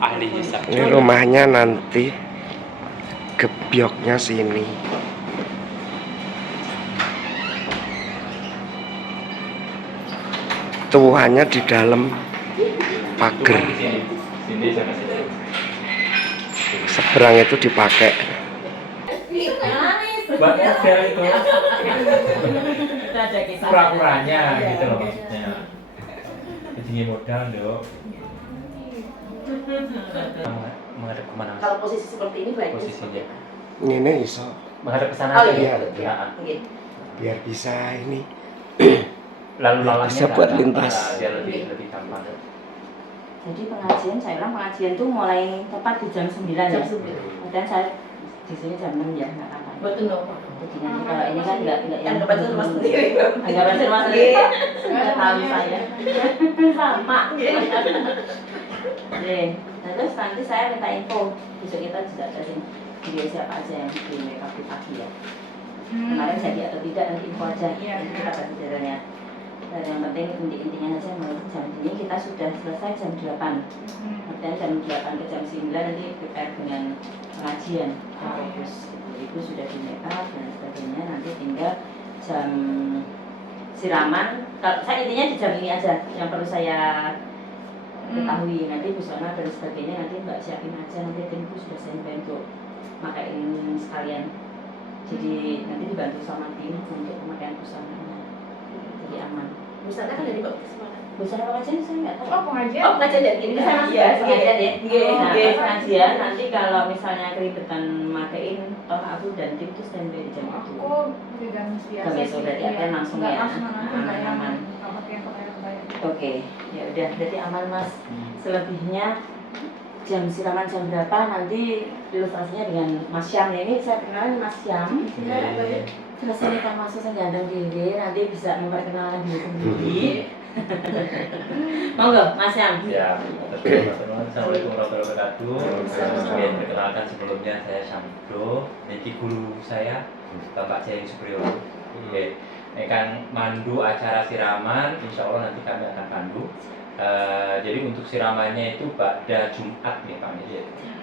ahli hisab. Ini rumahnya nanti gebyoknya sini. Tuhannya di dalam pagar. Sini sama sini. Seberang itu dipakai. Buat model itu. Pura-puranya gitu loh maksudnya. Jadi modal dong. Menghadap kemana? Kalau posisi seperti ini baiknya Posisinya. Ini iso Menghadap ke sana Oh aja. iya, Ya. biar bisa ini. Lalu lalangnya Bisa buat lintas. Biar lebih gampang. Jadi pengajian, saya bilang pengajian tuh mulai tepat di jam 9 ya. Dan saya di sini jam 6 ya, nggak apa-apa. Betul dong. Jadi nanti kalau ini kan nggak Yang depan itu rumah sendiri. Nggak baca rumah sendiri. Nggak tahu saya. Sama. Nah terus nanti saya minta info. Besok kita juga dari video siapa aja yang di make up di pagi ya. Kemarin jadi atau tidak nanti info aja. Kita baca jalannya. Dan yang penting intinya saja menurut jam ini kita sudah selesai jam 8. Dan jam 8 ke jam 9 nanti prepare dengan pengajian fokus. Ibu sudah di make up dan sebagainya. Nanti tinggal jam siraman. Saya intinya di jam ini aja yang perlu saya ketahui. Nanti busana dan sebagainya nanti Mbak siapin aja. Nanti timku sudah saya bantu makain sekalian. Jadi nanti dibantu sama tim untuk pemakaian busananya. Jadi aman. Busana kan dari bagus mana? Busana pengajian saya nggak tahu. Oh pengajian? Oh pengajian dari gini. Iya, sengaja deh. Nah, Nggih. pengajian nanti kalau misalnya keribetan makein, toh aku dan tim tuh standby di jam itu. Aku gamis biasa. Gamis, berarti apa langsung ya? Aman. Oke, ya udah, berarti aman Mas. Selebihnya jam siraman jam berapa nanti ilustrasinya dengan Mas Syam. Ini saya kenalin Mas Syam. Terus ini kan masuk saya gandeng diri, nanti bisa memperkenalkan diri sendiri. Monggo, Mas Syam. Ya, assalamualaikum warahmatullahi wabarakatuh. Perkenalkan sebelumnya saya Syamdo, niki guru saya Bapak Jaya Supriyo. Oke, ini kan mandu acara siraman, insya Allah nanti kami akan pandu. Jadi untuk siramannya itu pada Jumat nih Pak.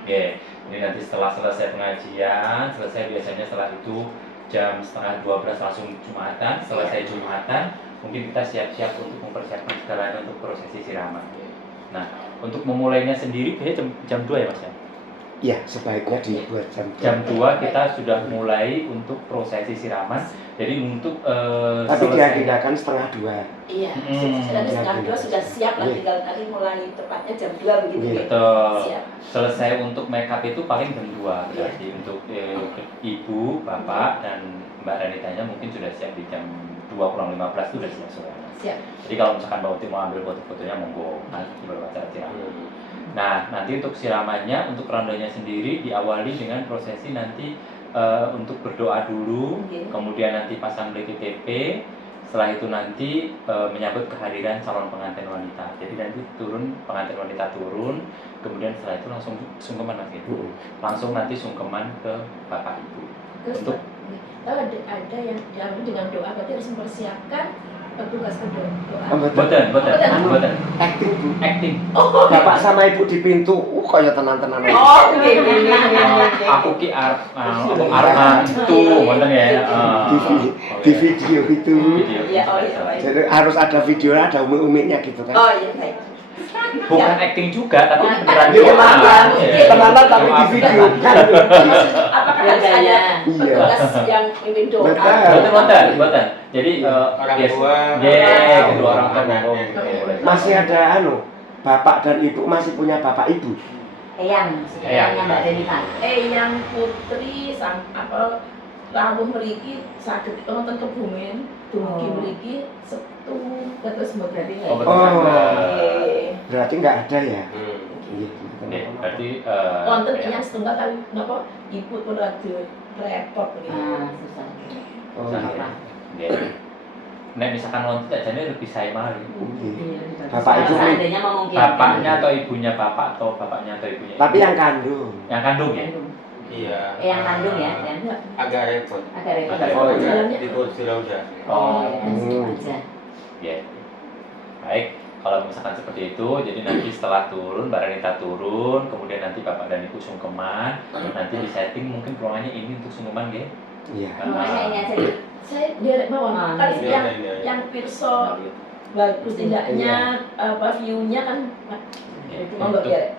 Oke, jadi nanti setelah selesai pengajian, biasanya setelah itu jam 11:30 langsung Jumatan. Selesai Jumatan, mungkin kita siap-siap untuk mempersiapkan segalanya untuk prosesi siraman. Nah, untuk memulainya sendiri kayaknya jam 2 ya Mas ya? Ya, sebaiknya dibuat Jam 2 kita sudah mulai untuk prosesi siraman. Jadi untuk tapi diagendakan 1:30. Iya. Sudah di setengah 2 sudah siap lah, tinggal tadi mulai tepatnya jam 2 begitu. Betul. Siap. Selesai untuk makeup itu paling jam 2 berarti untuk ibu, bapak dan Mbak Ranitanya mungkin sudah siap di jam 2:15 itu sudah siap semua. Siap. Jadi kalau misalkan Mbak Uti mau ambil foto-fotonya monggo nanti baru acara siraman. Nah, nanti untuk siramannya, untuk rondonya sendiri diawali dengan prosesi nanti untuk berdoa dulu, kemudian nanti pasang BKTP, setelah itu nanti menyambut kehadiran calon pengantin wanita. Jadi nanti pengantin wanita turun, kemudian setelah itu langsung sungkeman Mas Ibu. Langsung nanti sungkeman ke Bapak Ibu. Terus Untuk ada yang diambil dengan doa, berarti harus mempersiapkan petugas doa. Boten. Acting Bu. Acting. Bapak sama Ibu di pintu, kayak tenan-tenan. Oh, oke. Aku ki arep itu wonten ya. Di video itu. Iya, oh iya, baik. Jadi harus ada video, ada umi-uminya gitu kan. Oh iya, baik. Bukan acting juga, tapi beneran Iya, doa. tenanan tapi di video kan. Apakah harus ada petugas yang mimpin doa? Boten. Jadi orang tua, kedua orang tua ngomong. Masih ada bapak dan ibu masih punya bapak ibu. Eyang, Mbak Denita. Yang putri sang rawuh mriki saged wonten kebumen dumugi mriki Sabtu terus berarti Oh, betul. Berarti nggak ada ya? Berarti wonten yang setunggal tapi napa ibu pun rada repot begitu. Susah. Oh, iya. Nek misalkan wonten jane lebih saya malah. Bapak ibu seandainya memungkinkan. Bapaknya atau ibunya bapak atau bapaknya atau ibunya. Tapi yang kandung. Yang kandung ya. Iya. Yang kandung ya, kan? Agak repot. Agak repot. Oh, iya. Di kursi roda. Oh. Aja. Ya. Baik. Kalau misalkan seperti itu, jadi nanti setelah turun, Mbak Renita turun, kemudian nanti Bapak dan Ibu sungkeman, nanti di setting mungkin ruangannya ini untuk sungkeman, gitu. Iya. Rumahnya ini aja ya. Saya derek bawah Ah, kan iya, yang Pirso bagus tidaknya apa view-nya kan mau nggak derek.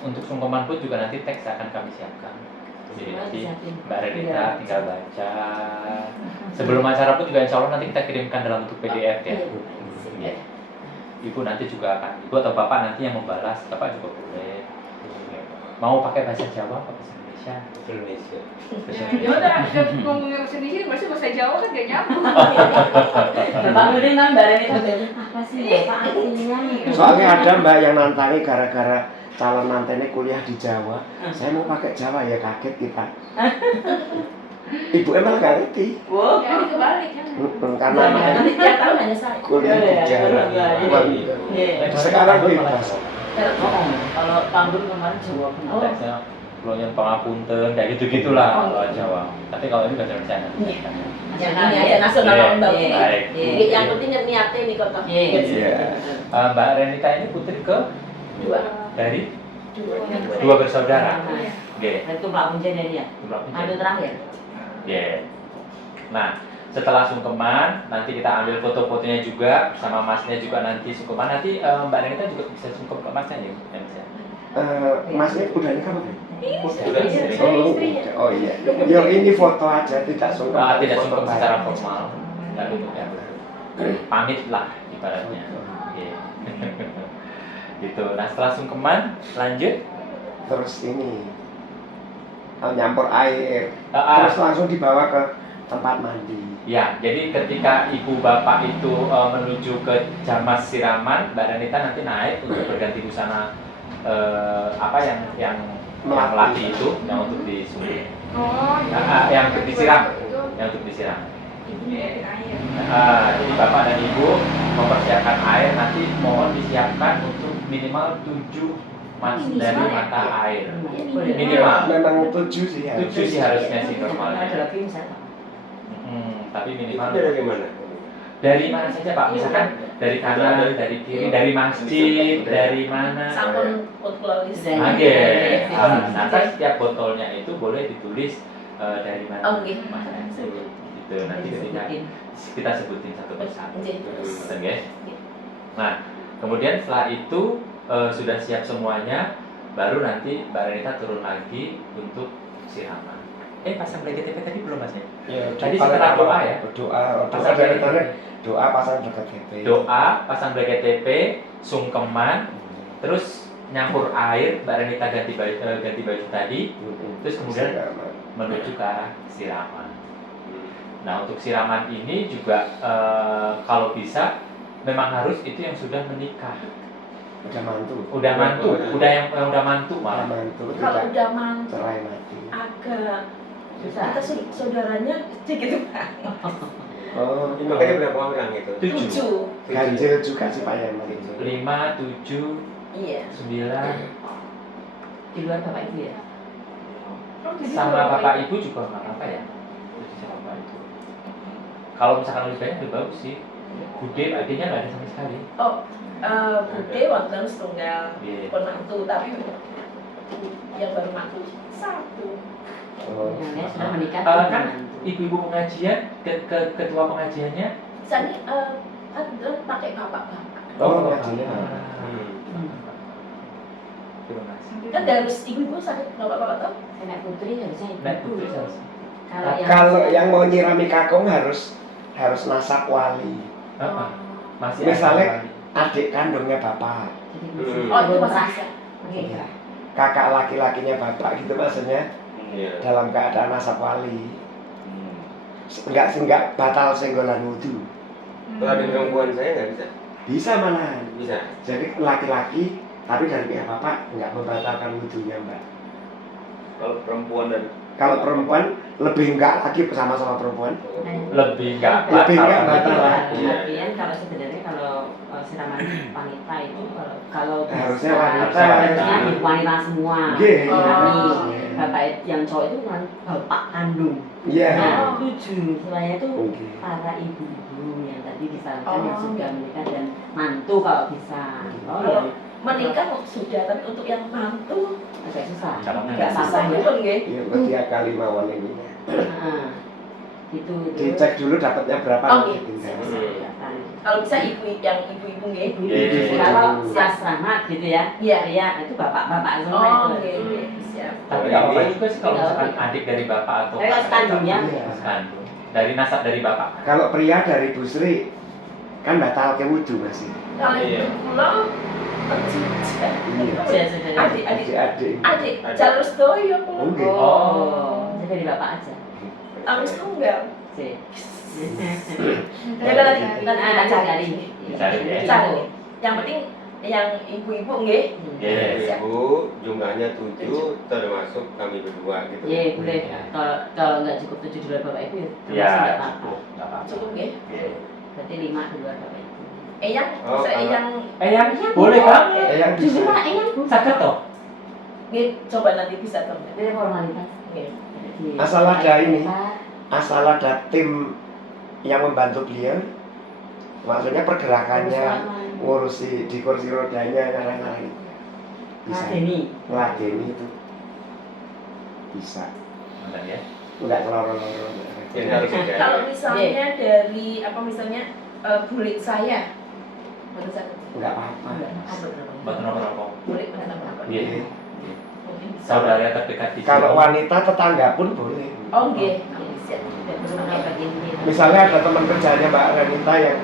Untuk sungkeman pun juga nanti teks akan kami siapkan. Jadi nanti Mbak Renita tinggal baca. Sebelum acara pun juga insya Allah nanti kita kirimkan dalam bentuk PDF ya. Iya. Ibu nanti juga akan, Ibu atau Bapak nanti yang membalas, Bapak juga boleh. Mau pakai bahasa Jawa atau bahasa Indonesia? Indonesia. Ya udah, ngomongin bahasa Indonesia, masih bahasa Jawa kan gak nyambung. Bapak mending kan Mbak Renita apa sih Bapak artinya? Soalnya ada Mbak yang nantangi gara-gara calon mantannya kuliah di Jawa. Saya mau pakai Jawa ya, kaget kita. Ibu emang nggak ngerti. Wow. Jadi kebalik kan. Karena Nanti tiap tahun hanya saya. kuliah di Jawa. Sekarang bebas. Kalau tahun kemarin Jawa benar. Teksnya kalau yang pangapunten kayak gitu-gitulah kalau Jawa. Tapi kalau ini bahasa Indonesia. Yang ini aja nasional Iya, lomba iya. ini. Baik. Yang penting niatnya nih kota. Iya. Mbak Renita ini putri ke Dua. dari Dua. dua bersaudara. Oke. Itu Mbak Punjen ya. Aduh terakhir. Oke. Nah, setelah sungkeman, nanti kita ambil foto-fotonya juga bersama masnya juga nanti sungkeman. Nanti Mbak Renita juga bisa sungkem ke masnya ya, Mas ya. Masnya udah nikah belum? Sudah istri. Oh iya. Yo ini foto aja, tidak sungkem. Tidak Foto sungkem bareng. secara formal. Nggak gitu ya. Pamit lah ibaratnya. Oke. Gitu. Nah, setelah sungkeman lanjut Terus ini nyampur air. ah, Terus langsung dibawa ke tempat mandi. ya, jadi ketika ibu bapak itu menuju ke jamas siraman, Mbak Renita nanti naik untuk berganti busana apa yang melati itu, yang untuk disungkup, Oh, yang untuk disiram, Itu yang untuk disiram. ibunya air. Jadi bapak dan ibu mempersiapkan air, nanti mohon disiapkan untuk minimal 7 dari mata air. Minimal. Memang 7 sih ya. 7 sih harusnya sih normalnya. Ada lagi misalnya. Tapi Itu minimal dari mana? dari mana saja Pak? Misalkan dari kanan, dari kiri, dari masjid, dari mana? Sampun folkloris. Oke. Nah, kan setiap botolnya itu boleh ditulis dari mana? Oke. Masanya gitu. Nanti ketika kita sebutin satu persatu. Betul, guys? Nah, kemudian setelah itu sudah siap semuanya, baru nanti Mbak Renita turun lagi untuk siraman. Pasang BGTP tadi belum Mas ya? Ya, Tadi setelah doa ya? Doa. Pasang Dari BGTP. mana? Doa pasang BGTP. Doa, pasang BGTP, sungkeman, terus nyampur air, Mbak Renita ganti baju tadi, terus kemudian menuju ke arah siraman. Nah, untuk siraman ini juga kalau bisa memang harus itu yang sudah menikah. Udah mantu. Udah mantu, udah yang udah mantu Udah malah. mantu. Kalau Tidak udah mantu cerai mati. agak Susah. kita saudaranya sedikit Oh, Ini makanya berapa orang itu? 7, ganjil juga sih Pak Yaman. 5, 7, Iya. 9, Di luar Bapak Ibu ya. Oh, jadi sama kalau bapak ibu juga nggak apa-apa ya. Jadi sama bapak ibu. Kalau misalkan lebih banyak lebih bagus sih. Bude, adiknya nggak ada sama sekali. Bude wonten setunggal Iya. pun mantu tapi yang baru mantu satu. Oh. Yang sudah menikah. Kan ibu-ibu pengajian, ketua pengajiannya. Sani pakai bapak-bapak. Oh, pengajiannya. Terima kasih. Kan harus ibu-ibu sakit bapak-bapak tuh. Anak putri harusnya ibu. Nah, putri harus. Kalau yang mau nyirami kakung harus nasab wali. Masih Misalnya- ada Adik kandungnya bapak, Oh itu masih bisa. Iya. kakak laki-lakinya bapak gitu maksudnya Iya. dalam keadaan nasab wali. Enggak batal senggolan wudu. Kalau ada perempuan saya nggak bisa. Bisa malahan. Bisa. Jadi laki-laki tapi dari pihak bapak nggak membatalkan wudunya mbak. Kalau perempuan dan Kalau perempuan lebih enggak lagi bersama-sama perempuan. lebih nggak Lebih nggak batal. batal. Artian kalau sebenarnya kalau siraman wanita itu kalau Harusnya bisa, wanita. harusnya wanita semua. Oke. Tapi Bapak yang cowok itu kan bapak kandung. Iya. Nah, 7 semuanya itu Oke. para ibu-ibu yang tadi disarankan yang Oh. sudah menikah dan mantu kalau bisa. Oh ya, Kalau menikah sudah, tapi untuk yang mantu agak susah. Caranya nggak Nggak susah apa-apa ya. betul nggih. Iya, berarti kali mawon ini. Nah, itu Dicek dulu dapatnya berapa Oh, nanti iya. tinggal. Kalau bisa yang ibu-ibu nggih. Iya. Kalau sasramat gitu ya, Iya. ya itu bapak-bapak semua Oh, itu. nggih, nggih. Siap. Tapi nggak apa-apa juga sih kalau misalkan adik dari bapak atau Tapi kalau sekandungnya, Iya. sekandung. Dari nasab dari bapak. Kalau pria dari Bu Sri kan batal ke wudhu masih. Kalau Iya. kula tercicak. ya sudah. Adik-adik Adik-adik. adik jalur sedoyo kula. Oke. Oh, jadi dari bapak aja. Harus tunggal. Sih. Ya udah nanti Kan ada cari. Cari ya. Cari. Yang penting yang ibu-ibu nggih. Yes. Ibu jumlahnya 7 termasuk kami berdua gitu. Iya boleh. Kalau nggak cukup 7 di luar bapak ibu ya. Ya, termasuk nggak apa-apa. cukup. Nggak apa-apa. Cukup nggih. Iya. Berarti 5 di luar bapak ibu. Eyang, Oh, bisa kalau- eyang Yang boleh kan? Yang bisa. Cuma yang Sakit toh? nggih coba nanti bisa dong. Ini formalitas. Nggih. Jadi, Asal ada ini. kita- Asal ada tim yang membantu beliau, maksudnya pergerakannya, ngurusi di kursi rodanya, ngarang-ngarang bisa. Ngadeni. Ngeladeni itu bisa. Mantan ya. Enggak keloro-loro. Yang harus ada. Kalau misalnya dari apa misalnya bulik saya baru satu. Enggak apa-apa. Ada berapa? Batu rokok. Bulik mana berapa? Iya. Mungkin bisa. Saudara terdekat di Kalau sini. wanita tetangga pun boleh. Oh nggih. Siap. Bersama bagian ini. Misalnya ada teman kerjanya Mbak Renita yang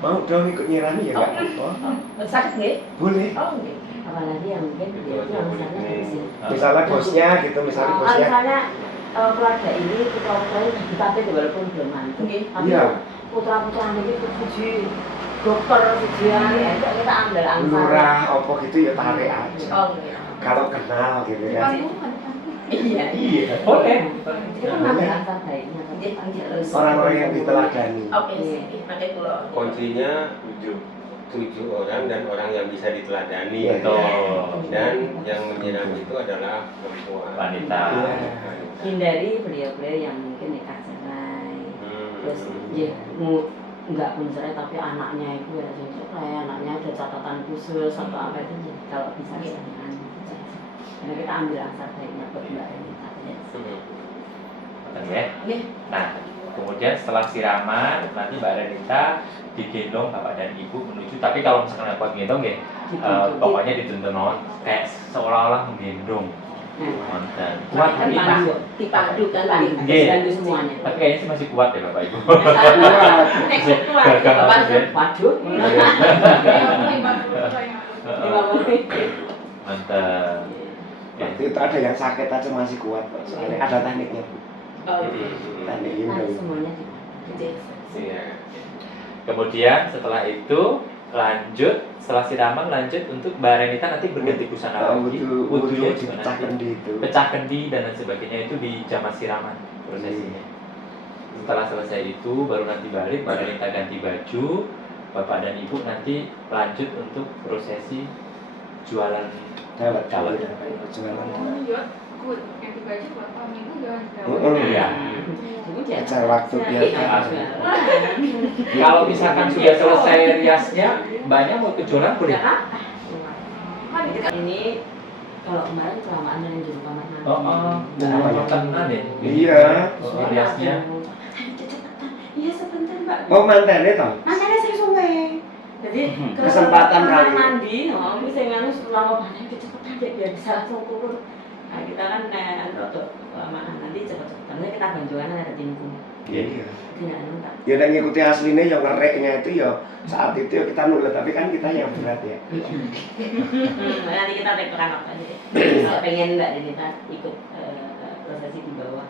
mau dong ikut nyirami ya enggak apa-apa. Sakit nggih? Boleh. Oh nggih. Apalagi yang mungkin dia itu yang misalnya di sini. Misalnya bosnya gitu, misalnya Kalau bosnya. misalnya keluarga ini putra putranya ditabek walaupun belum mantu. Nggih. Tapi Iya. putra putranya itu puji dokter pujian ya itu kita ambil angsa. Lurah apa gitu ya tarik aja. Oh nggih. Kalau kenal gitu kan. Iya. Iya. Boleh. Kita ambil angsa baiknya. Nggih, nggih, terus. Orang-orang yang diteladani. Oke, sih. Makanya kula. Kuncinya 7 orang dan orang yang bisa diteladani. Iya. Betul. Dan yang menyiram itu adalah perempuan. Wanita. Iya. Hindari beliau-beliau yang mungkin nikah cerai. Terus ya nggak pun cerai tapi anaknya itu ya cerai, anaknya ada catatan khusus atau apa itu ya, kalau bisa jangan. Karena kita ambil angsa baiknya buat Mbak Renita. Mantan ya. Nggih. Nah, kemudian setelah siraman, nanti Mbak Renita digendong bapak dan ibu menuju. Tapi kalau misalkan buat gendong ya, pokoknya dituntun kayak seolah-olah menggendong mantan. Kuat Kan kita. Dipandu kan Pandu, Iya. pandu semuanya. Tapi kayaknya sih masih kuat ya bapak ibu. Kuat. Gagal Waduh, ya. waduh. Mantan. Waktu itu ada yang sakit aja masih kuat kok. Soalnya ada tekniknya. Oh, Teknik Nanti gendong. semuanya Iya. Kemudian setelah itu lanjut, setelah siraman lanjut untuk Mbak Renita nanti berganti busana lagi. Wudhunya juga dipecah nanti kendi itu. pecah kendi dan lain sebagainya itu di zaman siraman prosesinya. Setelah selesai itu baru nanti balik, Mbak Renita ganti baju, bapak dan ibu nanti lanjut untuk prosesi jualan Dawet dawet. jualan. Yang di baju bapak minggu jualan Iya. Ajar waktu biar Kalau misalkan sudah selesai riasnya, mbaknya mau ke jualan boleh. Ini kalau kemarin kelamaan dan yang di kamar mandi. Oh, tenan ya. Iya. Oh, riasnya. Iya sebentar Mbak. Oh mantannya toh? Makanya saya suwe. Jadi Kesempatan kamar kali. mandi, oh, bisa nganu lama banget kecepatan deh biar bisa langsung turun. Nah kita kan untuk kelamaan nanti cepet-cepetan. Nanti kita bantuan ada timku. Iya. Tidak nonton. Ya udah ngikuti aslinya yang ngereknya itu ya saat itu ya kita nurut tapi kan kita yang berat ya. Nanti kita tekan apa aja. Kalau pengen Mbak Renita ikut prosesi di bawah,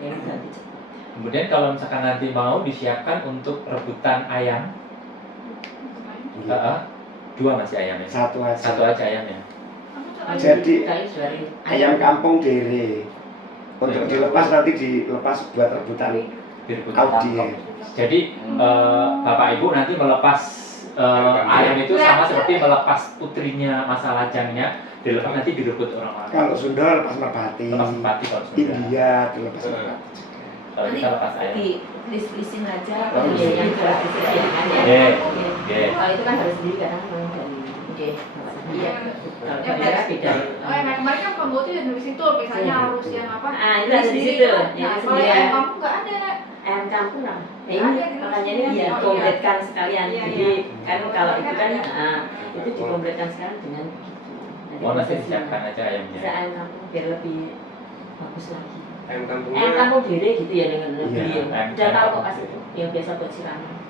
ya nanti cepet. Kemudian kalau misalkan nanti mau disiapkan untuk rebutan ayam, dua masih ayamnya. Satu aja. Satu aja ayamnya. Jadi Kayu suari. ayam kampung dere. Untuk dilepas nanti dilepas buat rebutan Direbut. audiens. Jadi bapak ibu nanti melepas ayam itu sama seperti melepas putrinya masa lajangnya, dilepas nanti direbut orang-orang. Kalau Sunda lepas merpati, Lepas merpati kalau Sunda. India itu lepas merpati juga. Kalau kita lepas ayam. di list-listin aja. Oh, Iya, yang jelas disediakan ya. Oke. Oke. Oke. Kalau itu kan harus sendiri kadang memang dari Oke. Iya. Kalau Yang daerah beda. Oh, yang kemarin kan pembuat itu dari situ, misalnya Iya. harus yang apa? Ah, itu ada di situ. Kan? Ya, Nah, di kalau sini yang ya. kampung nggak ada. Ayam kampung apa? Ya Ada ini di makanya sini. ini Oh, iya. dikompletkan sekalian. Iya, Jadi iya. kan kalau itu kan Ada. itu dikompletkan sekalian dengan begitu. Oh, nanti prosesnya. disiapkan aja ayamnya. Bisa ayam kampung biar lebih bagus lagi. Ayam kampungnya Ayam kampung bere gitu ya dengan Iya, beli. ayam Udah tahu kok kampung. kasih yang biasa buat siraman. ayam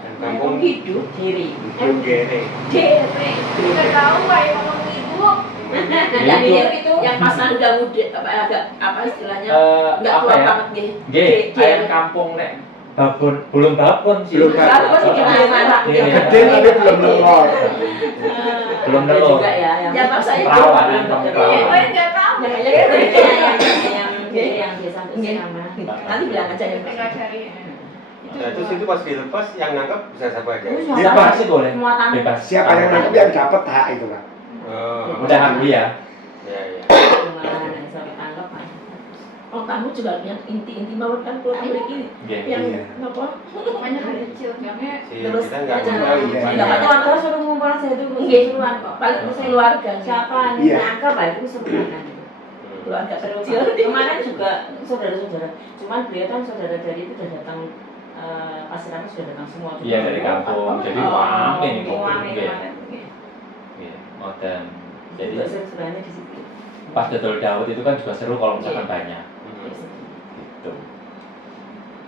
Ayam kampung hidup diri. belum gere. Dere. Nggak tahu ayam kampung ibu. Yang Itu. itu Yang pas udah muda agak apa istilahnya? Enggak Apa tua ya? banget nggih. Ayam kampung nek babon, belum babon sih. Belum babon sih, gimana? Iya. Gede tapi belum nelor. Belum Ada telur. juga ya yang Ya pas saya Perawan, belum kampung telur. perawan. Yang lain nggak tahu. Yang yang biasa untuk Nggih. siraman. Nanti bilang aja yang Tinggal cari. Nah, terus itu pas dilepas yang nangkap bisa siapa aja. Bebas sih boleh. Semua tamu. Bebas. Siapa yang nangkep yang dapat hak itu lah. Oh. Udah hak dia. Ya, ya. Gimana sampai tangkap kan? Oh, kamu juga yang inti-inti mawar kan kalau memiliki Iya. yang Iya. apa? Banyak dari kecil. Jamnya Si Terus kita nggak aja. tahu. Iya, Enggak iya. keluarga suruh ngumpul saya itu Nggih. keseruan kok. Paling keluarga. Siapa Iya. yang nangkep ya itu sebenarnya. Keluarga Seru kecil. banget. Kemarin juga saudara-saudara. Cuman beliau kan saudara dari itu sudah datang Pasiraman sudah datang semua. Iya, dari kampung. Jadi rame nih kampung. Rame Iya. kemarin. Iya, modern. Jadi Juga seru-seruannya di situ. pas Dodol Daud itu kan juga seru kalau misalkan banyak. Gitu.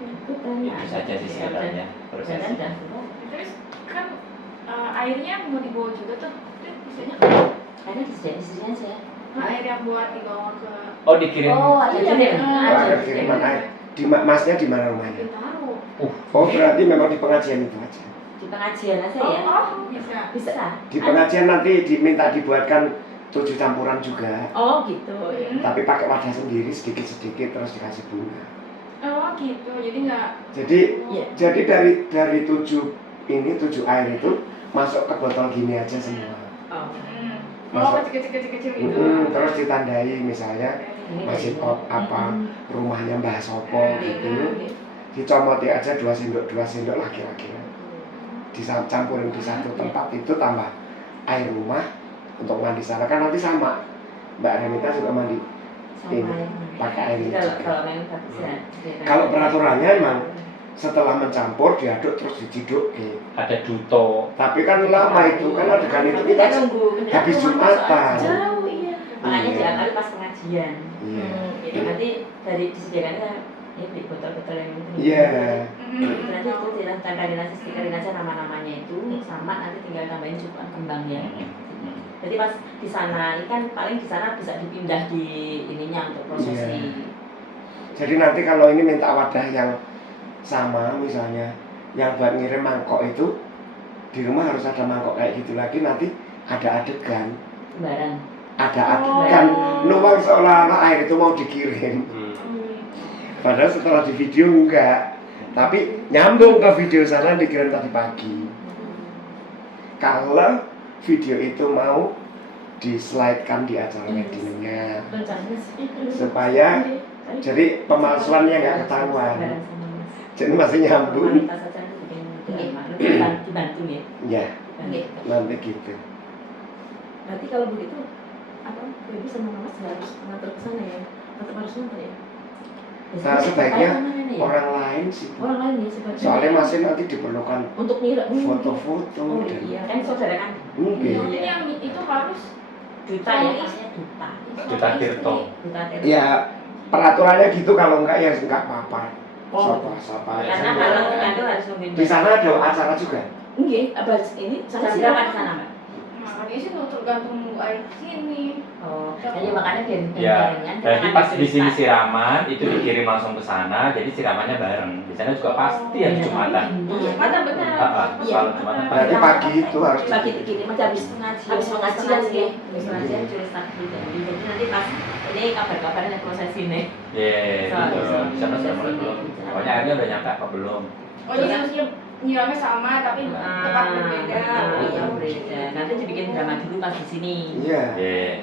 Itu saja sih sebenarnya prosesnya. Dan terus kan airnya mau dibawa juga tuh. Terus biasanya karena di sini aja. air yang buat dibawa ke Oh, dikirim. Oh, ada Iya, juga. iya. Ada kiriman air. Di masnya di mana rumahnya? Bintaro. Oh berarti memang di pengajian itu aja. Di pengajian aja ya. Oh, bisa. Bisa. Di pengajian nanti diminta dibuatkan 7 campuran juga. Oh, gitu. Ya. Tapi pakai wadah sendiri sedikit-sedikit terus dikasih bunga. Oh gitu, jadi nggak. Jadi Iya. jadi dari 7 air itu masuk ke botol gini aja semua. Oh. Oh, Masuk. kecil-kecil gitu. Terus ditandai misalnya masjid apa rumahnya Mbah Sopo gitu. Dicomoti aja 2 sendok laki-laki. Dicampurin di satu tempat itu tambah air rumah untuk mandi sana kan nanti sama. Mbak Renita juga mandi. Sama Ini, yang pakai air ini Kalau juga. kalau memang bagus ya. Kalau peraturannya emang setelah mencampur diaduk terus diciduk gitu. Ada duto. Tapi kan lama itu kan adegan itu kita habis Jumatan. Jauh iya. Makanya Iya. diakali pas pengajian. Iya. Jadi nanti dari disediakannya ya di botol-botol yang itu. Iya. Nanti itu ditempelin aja stikerin aja nama-namanya itu sama nanti tinggal tambahin cukup kembangnya. Jadi pas di sana ikan paling di sana bisa dipindah di ininya untuk prosesi. Iya. Jadi nanti kalau ini minta wadah yang sama misalnya yang buat ngirim mangkok itu di rumah harus ada mangkok kayak gitu lagi nanti ada adegan Lembaran. adegan nuang seolah-olah air itu mau dikirim padahal setelah di video enggak tapi nyambung ke video sana dikirim tadi pagi kalau video itu mau di-slide-kan di acara weddingnya Rencananya sih. supaya jadi pemalsuannya nggak ketahuan Lembaran sama mas. jadi masih nyambung Formalitas saja itu bikin dibantu ya. ya Oke. nanti gitu Berarti kalau begitu apa Ibu sama Mama harus ngantar ke sana ya? Tetap harus ngantar ya? Nah, sebaiknya ya? orang lain sih Bu. Orang lain ya sebaiknya. Soalnya masih nanti diperlukan untuk ngira foto-foto Oh dan iya. Kan saudara kan mungkin Jadi yang itu harus duta ya, namanya duta. Duta Tirto. Duta Tirto. ya peraturannya gitu kalau enggak ya enggak apa-apa Oh. sopa Karena kalau itu harus nungguin. di sana ada acara juga Enggak, apa ini Jam sana sih berapa di sana, Mbak? makanya sih tergantung air sini. Oh, jadi makanya biar Ya, barengan, berarti jangan pas di sini cerita. siraman itu dikirim langsung ke sana, jadi siramannya bareng. Di sana juga pasti ada Iya. Jumatan. Mana benar. Iya. Kalau Jumatan berarti pagi itu harus lagi begini macam habis habis pengajian sih. Habis pengajian curi sakti jadi nanti pas ini kabar-kabarnya proses ini. Iya, Soal- gitu. soal- Di sana sudah mulai belum. Pokoknya airnya udah nyampe apa belum? Oh, jadi nyiramnya sama tapi tempat berbeda. Iya berbeda. Nanti dibikin drama dulu pas di sini. Iya.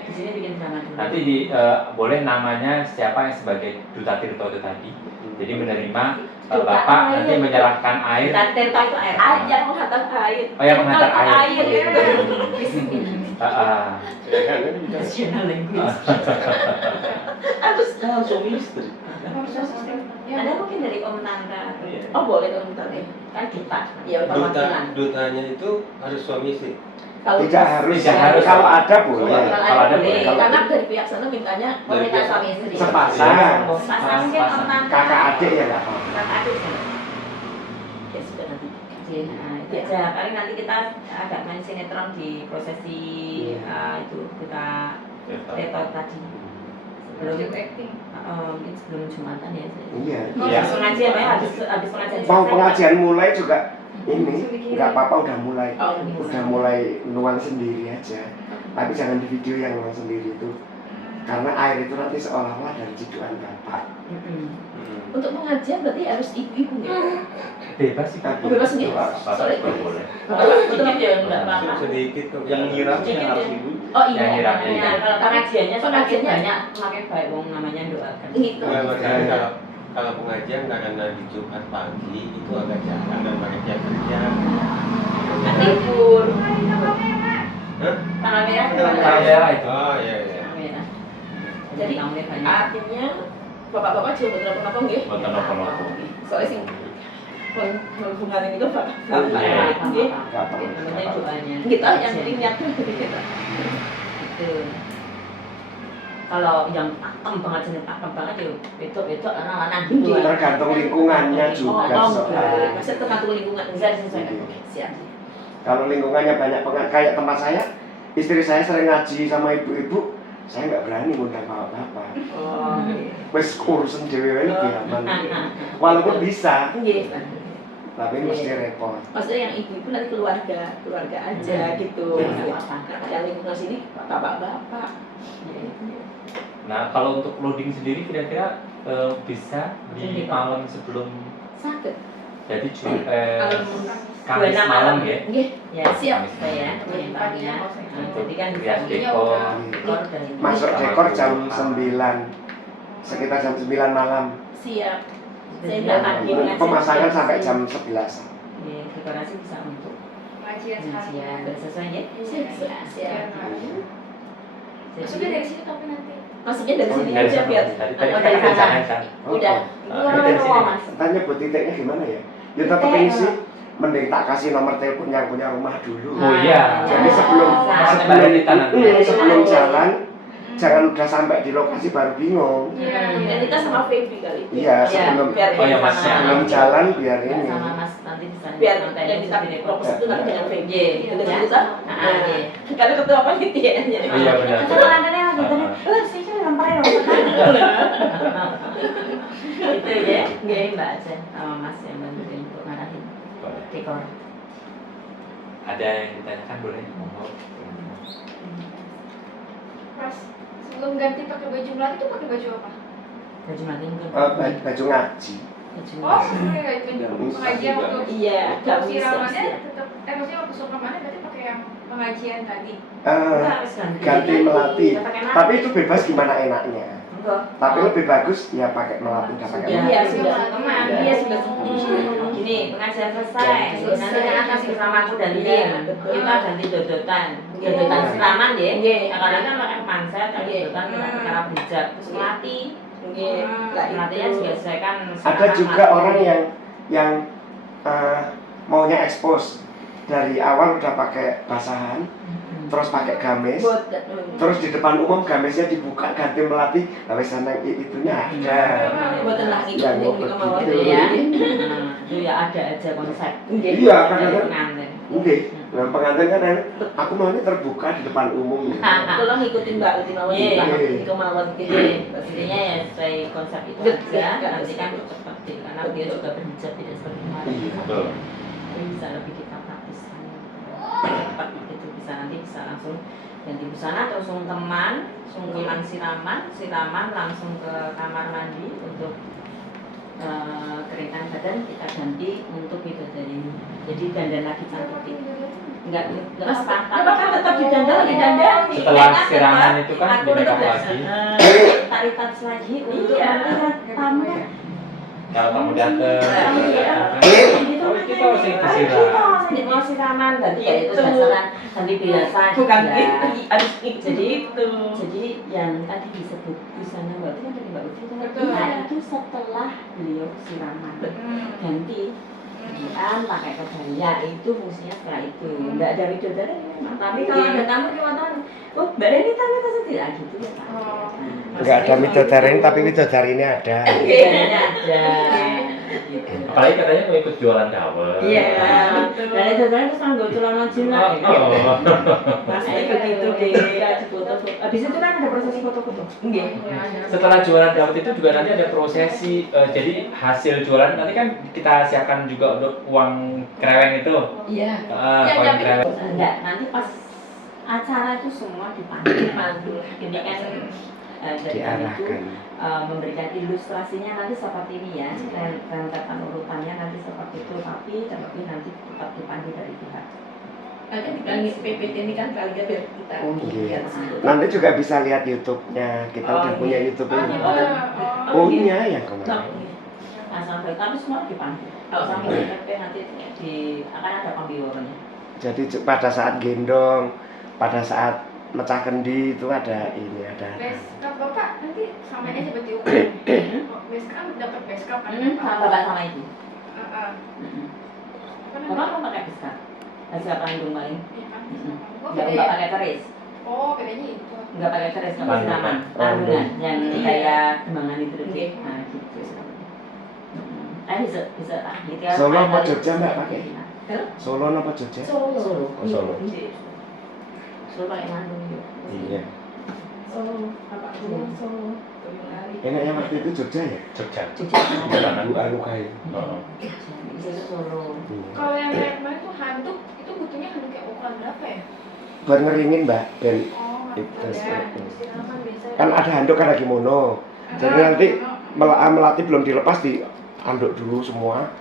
Di sini bikin drama dulu. Nanti boleh namanya siapa yang sebagai Duta Tirto itu tadi. Jadi menerima Bapak nanti menyerahkan air. Duta Tirto itu air. Yang menghantar air. Oh yang menghantar air. National language. Harus Nah, suami istri. Ada mungkin dari Om Tante. oh boleh dong tadi. Kan duta. Ya perwakilan. Dutanya itu harus suami istri. Kalau Tidak harus. Tidak harus. Kalau ada boleh. Kalau ada boleh. karena dari pihak sana mintanya Boleh kan suami istri. Sepasang. Pasang mungkin Om Tante. Kakak adik ya nggak apa-apa. Kakak adik sih. ya sudah nanti. Nah, itu aja. Paling nanti kita agak main sinetron di prosesi itu kita Tirto tadi. Sebelum acting. mungkin sebelum Jumatan ya. Iya. Iya. Habis pengajian ya, habis pengajian. Mau pengajian mulai juga ini nggak apa-apa udah mulai. Oh, Udah mulai nuang sendiri aja. Tapi jangan di video yang nuang sendiri itu. Karena air itu nanti seolah-olah dari cidukan Bapak. Untuk pengajian berarti harus ibu-ibu ya. Bebas sih Kak. Oh, bebas sendiri. Bapak Sorry. boleh. Sedikit ya enggak apa-apa. Sedikit kok. Yang nyiramnya harus ibu. Oh iya. Yang nyiram. Nah, kalau pengajiannya semakin Pengajiannya- banyak semakin baik wong namanya doakan. Gitu. Nah, makanya kalau pengajian karena di Jumat pagi itu agak jarang dan banyak yang kerja. Libur. Hah? Tanggal merah Tanggal merah itu. Oh iya iya. Tanggal merah. Jadi Tanggal merah banyak. artinya bapak-bapak juga betul apa nggih? Boten napa-napa. Soalnya sing hubungan ini kan bapak. Iya, Nggih. Nggak apa-apa. Yang penting doanya. Kita yang penting niatnya dari kita. Itu. Kalau yang pakem banget jenis pakem banget ya wedok-wedok anak-anak gitu. Tergantung lingkungannya juga soalnya. Masih tergantung lingkungan. Bisa disesuaikan. Iya. Siap. Kalau lingkungannya banyak kayak tempat saya, istri saya sering ngaji sama ibu-ibu, saya nggak berani ngundang bapak-bapak. Oh. Wes urusan dewe lebih aman. Walaupun bisa, Nggih. tapi mesti repot. Maksudnya yang ibu-ibu nanti keluarga aja gitu. Nggak apa-apa. Yang lingkungan sini bapak-bapak. Nah kalau untuk loading sendiri kira-kira bisa di malam sebelum Sakit. jadi Malam. Kamis malam ya. Nggih. Ya, Siap. saya penyimpannya. Jadi kan Rias bisa dekor. dekor dan itu. Masuk dekor jam 9, sekitar jam 9 malam. Siap. Saya Jadi nggak pagi pagi. Pemasangan sampai jam 11. Ya, dekorasi bisa untuk Pengajian sekali. pengajian dan sesuai ya. Siap. Siap. Maksudnya dari sini tapi nanti. Maksudnya dari sini Dari aja sana. biar. Tadi Oh, kan dari ada sana. kan. Udah. Dari sini. Mas. Tanya buat titiknya gimana ya? Ya tetap ini sih, mending tak kasih nomor telepon yang punya rumah dulu. Oh iya. Jadi sebelum sebelum jalan, jangan udah sampai di lokasi baru bingung. Dan kita sama Feby kali. Iya, sebelum Biar Oh, ya, Mas. sebelum jalan biar ini. Sama Mas nanti bisa biar nonton yang kita di fokus itu nanti dengan Feby. Iya. Dengan Ya. kita. Ah, iya. Karena ketua panitia jadi. Oh iya benar. Kalau lantarnya lagi tadi, sih saya lemparin itu ya, nggak Mbak aja sama Mas yang bantuin untuk ngarahin dekor. Ada yang ditanyakan boleh monggo. Pas sebelum ganti pakai baju melatih itu pakai baju apa? Baju mati mungkin. Baju ngaji. Baju Oh, mati. pengajian waktu Iya, gamis siramannya ya. tetap maksudnya waktu siramannya berarti pakai yang pengajian tadi. Enggak, harus Ganti melati. Nggak pakai melati. Tapi itu bebas gimana enaknya. Enggak. Tapi lebih bagus ya pakai melati, nggak pakai Iya, melati. Iya, sudah. teman. Iya, sudah. Gini, pengajian selesai. Selesai. Nanti kan akan bersama aku dan Iya, tim. betul. Kita ganti dodotan. Iya. Dodotan siraman ya. Iya. Kadang kan pakai panset, Iya. dodotan kita pakai rambut hijab. Terus melati. Nggih. Lah Melatihnya itu. juga sesuaikan. Ada juga orang yang maunya expose dari awal udah pakai basahan, terus pakai gamis, terus di depan umum gamisnya dibuka ganti melati, tapi sana itunya ada. Buatan lagi Yang yang mau mawon. begitu. Ya. Itu ya ada aja konsep. Nggih. Iya, kadang-kadang. Pengantin. Oke, nah pengantin kan aku maunya terbuka di depan umum. Tolong ikutin Mbak Uti mawon. Iya. Pak kemawon gitu. Pastinya ya sesuai konsep itu aja. Nanti kan cepat deh, karena dia juga berhijab tidak seperti kemarin. Iya. Betul. Tapi bisa lebih kita praktiskan. Cepat itu bisa nanti bisa langsung ganti busana atau sungkeman siraman langsung ke kamar mandi untuk keringkan badan kita ganti untuk bidadari ini. Jadi dandan lagi cantik. Enggak Mas, apa-apa. kan tetap didandani. Setelah siraman itu kan aku di make up udah lagi. tarik touch lagi untuk Iya. nanti tamu. Kalau kamu dateng, Oh, kita sing disiram. Kita mau siraman ganti ya itu Itu. dasaran ganti biasa. Bukan ya. gitu, harus itu. Jadi yang tadi disebut busana Mbak Uti kan dari Mbak Uti kan? Betul. Nah itu setelah beliau siraman ganti kemudian pakai kebaya itu fungsinya setelah itu nggak ada bidadari memang. Tapi kalau ada tamu di wartawan, oh Mbak Reni tamu atau tidak gitu ya Pak. Nggak ada bidadari tapi bidadari ini ada. Bidananya ada. Gitu. Apalagi katanya mau ikut jualan dawet. Iya, dan itu kan terus nganggo celana jinak. Pasti begitu deh, foto-foto. Habis itu kan ada prosesi foto-foto. Nggih. Setelah jualan dawet itu juga nanti ada prosesi. Jadi hasil jualan nanti kan kita siapkan juga untuk uang kreweng itu. Iya. Koin kreweng. Enggak, nanti pas acara itu semua dipandu. Ini kan dari kami itu Diarahkan. memberikan ilustrasinya nanti seperti ini ya, rentetan urutannya nanti seperti itu, tapi nanti tetap dipandu dari pihak. Kan PPT ini kan kali biar kita Iya. lihat sih. Nanti juga bisa lihat YouTube-nya. Kita udah punya YouTube ini. Punya yang kemarin. Sampai tapi semua dipandu. Sampai DPP nanti akan ada pembiwarannya. Jadi pada saat gendong, pada saat mecah kendi itu ada ini ada. Beskap Bapak nanti sama aja berarti Beskap dapat beskap kan Sama bapak sama ibu. Apa Bapak namanya? mau pakai beskap? Hasil pelindung paling. Iya kan? Oh, Enggak beda ya? pakai keris. Oh, bedanya itu. Enggak pakai keris kalau Pandu. siraman. Oh, Tandungan yang Iya. kayak gembangan itu. Iya. Nah, gitu. Bisa gitu. Solo apa Jogja Mbak pakai? Hah? Solo apa Jogja? Solo. Oh, Solo. Solo pakai mandung juga. Iya. Solo, Bapak Solo, Solo. Enaknya waktu itu Jogja ya? Jogja. Jogja. Bu Anu kayu. Oh. Bisa ke Solo. Kalau yang kayak kemarin tuh handuk, itu butuhnya handuk yang ukuran berapa ya? Buat ngeringin Mbak. Dan Oh, Itu ada. seperti itu. Siraman biasa. kan ada handuk ada kimono. Jadi nanti melati belum dilepas di anduk dulu semua.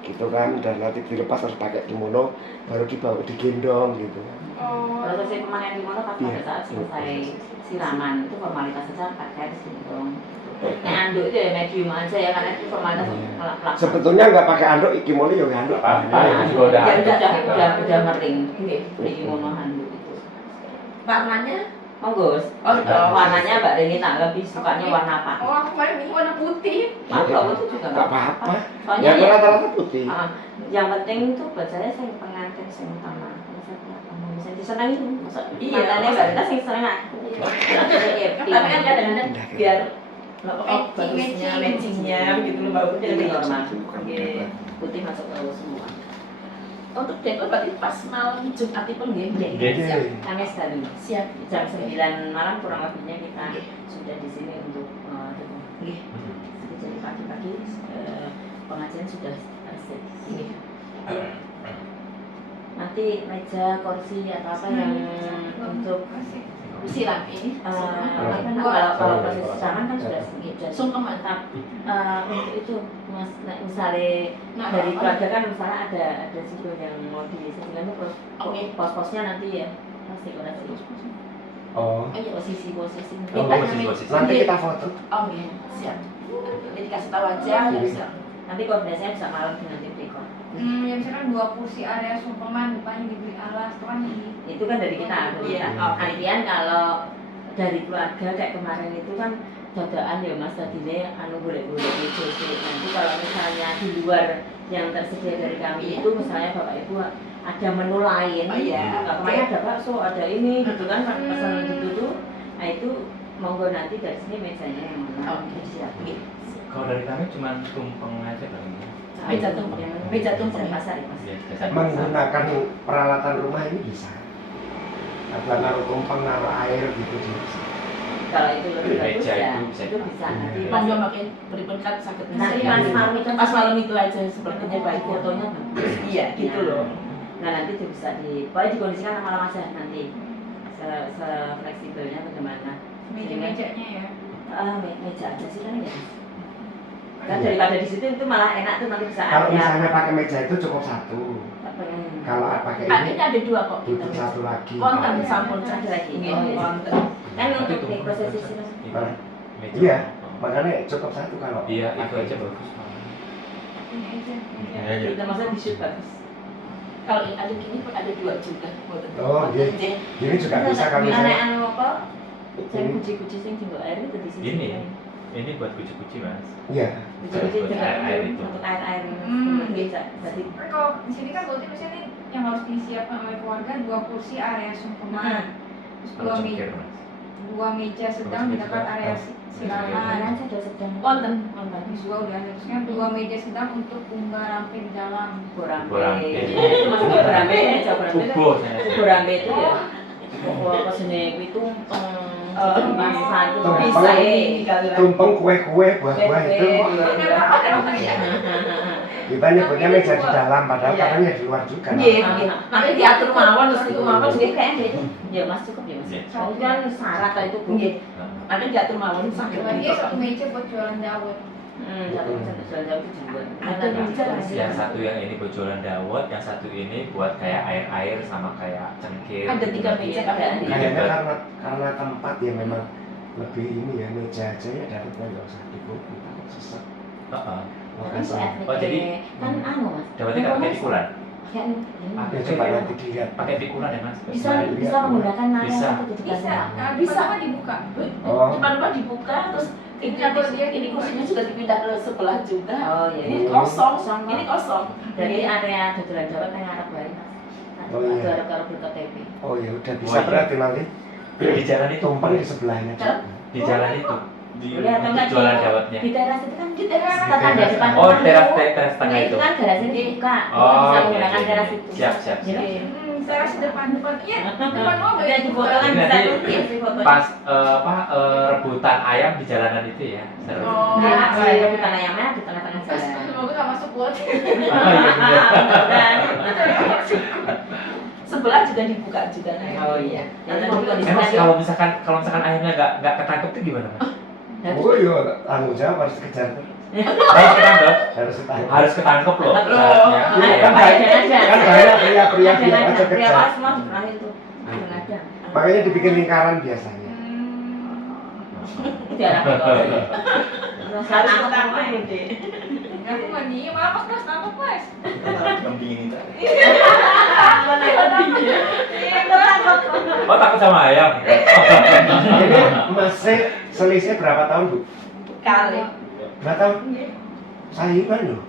Gitu kan, dan nanti dilepas harus pakai kimono, baru dibawa digendong gitu. Oh, Kalau selesai pemakaian kimono pas pada saat selesai siraman itu formalitas saja pakai di sini dong. Nah, anduk itu ya medium aja ya karena itu formalitas pelaksanaan. Sebetulnya nggak pakai anduk, kimono ya handuk. Apa? Itu juga udah. Ya udah ngering. Beli kimono handuk itu. Warnanya? Monggo. Oh, Warnanya Mbak Reni tak lebih sukanya warna apa? oh aku kemarin ini warna putih. Monggo itu juga Nggak apa-apa. Soalnya Yang ya, rata-rata putih. yang penting itu buat saya pengantin yang utama. Bisa disenangi masa Iya, mantannya Mbak Rita sing seneng ah. Tapi kan kadang-kadang biar bagusnya, matchingnya gitu loh, bagus Lebih jadi normal. Oke. Putih masuk ke semua. Untuk dekor berarti pas malam Jumat itu nggih. Nggih. Kamis tadi Siap. jam 9 malam kurang lebihnya kita sudah di sini untuk dekor. Nggih. Jadi pagi-pagi pengajian sudah selesai. Nggih. Nanti meja, kursi atau apa yang untuk Siram ini. kalau proses siraman kan sudah Sungkem mantap. Untuk itu mas, misalnya dari keluarga kan misalnya ada situ yang mau disediakan itu Oke. pos-posnya nanti ya pasti dekorasi Oh. posisi Oh, posisi. Nanti kita foto. Oh iya, siap. Jadi kasih tahu aja bisa. nanti koordinasinya bisa malam dengan tim dekor Ya misalkan 2 kursi area sungkeman, depannya diberi alas, itu kan itu kan dari kita Iya. artian kalau dari keluarga kayak kemarin itu kan dadaan ya mas tadinya golek-golek itu nanti kalau misalnya di luar yang tersedia dari kami itu misalnya bapak ibu ada menu lain Oh, iya. kemarin ada bakso ada ini gitu kan pesan gitu tuh nah itu monggo nanti dari sini mejanya yang mana siap Kalau dari kami cuma tumpeng aja kan. Meja tumpeng. pasar ya mas Menggunakan peralatan rumah ini bisa. Buat naruh tumpeng, naruh air gitu bisa. kalau itu lebih bagus Meja ya itu bisa. itu bisa nanti Monggo makin beripun kan sakit nanti bisa. pas malam itu Pas malam itu aja sepertinya baik fotonya bagus Iya, gitu loh. nah nanti itu bisa pokoknya dikondisikan malam aja nanti fleksibelnya bagaimana meja-mejanya ya. meja aja sih kan ya Kan Kan daripada di situ itu malah enak tuh nanti bisa Kalau ada. misalnya pakai meja itu cukup satu. Kalau pakai ini Ini ada 2 kok. butuh satu lagi. Konten sampun Ada lagi. Nggih, Oh, iya. konten. Kan Tapi untuk itu- di proses isi Mana? Meja. Iya. Makanya cukup satu kalau Iya, itu pakai. aja bagus. Ini aja. Ya, ya. kita maksudnya di shoot bagus. Kalau yang ada gini pun ada 2 juga. Oh, iya. Ini juga bisa kalau Ini misalnya anu apa? Saya ini. kuci-kuci sing jenggot air itu di sini. Ini buat kuci-kuci mas. Iya. Kuci-kuci Buat jenggot air itu. untuk air Gitu. bisa. Jadi Kalau di sini kan berarti misalnya nih yang harus disiapkan oleh keluarga 2 kursi area sungkeman, terus Kalau 2 cengkir meja, mas. 2 meja sedang di dekat area silaman. kemarin saya sudah sedang Konten. Terus 2 udah ada, terusnya 2 meja sedang untuk unggah rampe di dalam. Borambe. Borambe. Itu maksudnya borambe, meja borambe. Bubuh saya. Borambe itu ya. Wah, pas ini itu masak itu Tumpeng. bisa Tumpeng kue-kue buah-buah itu kita nyebutnya meja di dalam padahal Iya. katanya di luar juga. Nggih, nggih. Nanti diatur mawon terus niku mawon Jadi nggih. kayaknya itu ya mas cukup ya mas. Iya. Soalnya kan syarat lah itu Nggih. Nanti diatur mawon sampai Lagi 1 meja buat jualan dawet. Satu jauh itu juga. Ada meja mas. Yang satu yang ini buat jualan dawet, yang satu ini buat kayak air-air sama kayak cengkir. Ada 3 meja kan. Kayaknya karena tempat ya memang lebih ini ya meja aja ya dapatnya nggak usah dikopi takut sesek. Heeh. Lokasi. Oh, jadi- kan anu mas. Dawetnya nggak pakai pikulan. Kayak Ya coba nanti dilihat. Pakai pikulan ya mas. bisa menggunakan nada Bisa. yang itu juga Bisa, sama. bisa apa dibuka? Oh. Depan-depan dibuka terus ini kursinya juga dipindah ke sebelah juga. Oh iya. Ini kosong, Kosong. ini kosong. Dari area dodolan Jawa yang Arab baik mas. Oh, iya. Ada Arab BKTP. Oh ya udah bisa Oh, iya. berarti nanti Di jalan itu. tumpeng di sebelahnya. Hah? Di jalan itu. Boleh atau Untuk enggak jualan di- dawetnya. Di teras itu kan Di teras. tetangga depan Oh, rumahku. teras tengah Nah, itu. itu kan garasinya dibuka. Kita Oh, bisa iya, menggunakan iya, teras iya. itu. Siap, siap, Jadi, Saya di depan. Iya, depan mobil. Udah di foto kan Ini bisa nanti tulis di fotonya. Pas rebutan ayam di jalanan itu ya. Seru. Oh. Nah, saya di tanah yang mana di tengah-tengah Terus jalan. semoga nggak masuk got. Oh, iya bener. Sebelah juga dibuka juga. Oh iya. Nanti Ada kalau di Mas, sana kalau misalkan ayamnya nggak ketangkep tuh gimana mas? Oh iya, tanggung jawab harus dikejar terus. Harus ketangkep. Harus ditanggung. Harus ketangkep loh. Ketangkep loh. saatnya. Iya, Ayam. kan banyak kan banyak pria-pria ada bilang aja pria kejar. pas semua sebelah itu. Ada. Makanya dibikin lingkaran biasanya. Di arah itu. Harus ketangkep Budi. Aku nggak diem, apa mas? Tangkap mas. Kambing ini tak. Oh takut sama ayam? Ini masih selisih berapa tahun Bu? Kali. Berapa tahun? Saingan loh.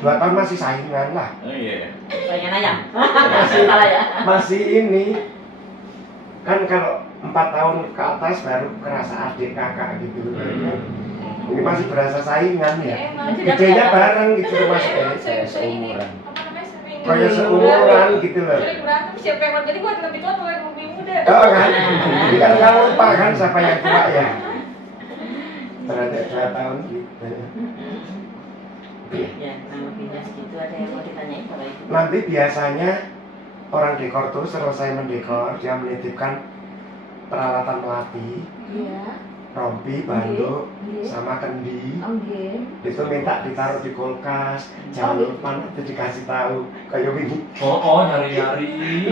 2 tahun masih saingan lah. Oh iya. Pengen ayam. Masih Salah ya. masih ini kan kalau 4 tahun ke atas baru kerasa adik kakak gitu. Ini masih berasa saingan ya. Gedenya bareng gitu loh Mas. Sering ini, apa namanya, sering Kayak seumuran gitu loh. sering berantem, siapa yang jadi gua lebih tua atau yang lebih muda? Oh kan, jadi kan kamu lupa kan siapa yang tua ya. Ternyata 2 tahun gitu. Ya, nama pindah segitu ada yang mau ditanyain kalau itu. Nanti biasanya orang dekor tuh selesai mendekor dia menitipkan peralatan melati, Iya. rompi, banduk, Nggih. sama kendi. Nggih. Itu minta ditaruh di kulkas, jangan lupa nanti dikasih tahu kayak gini. Oh nyari-nyari.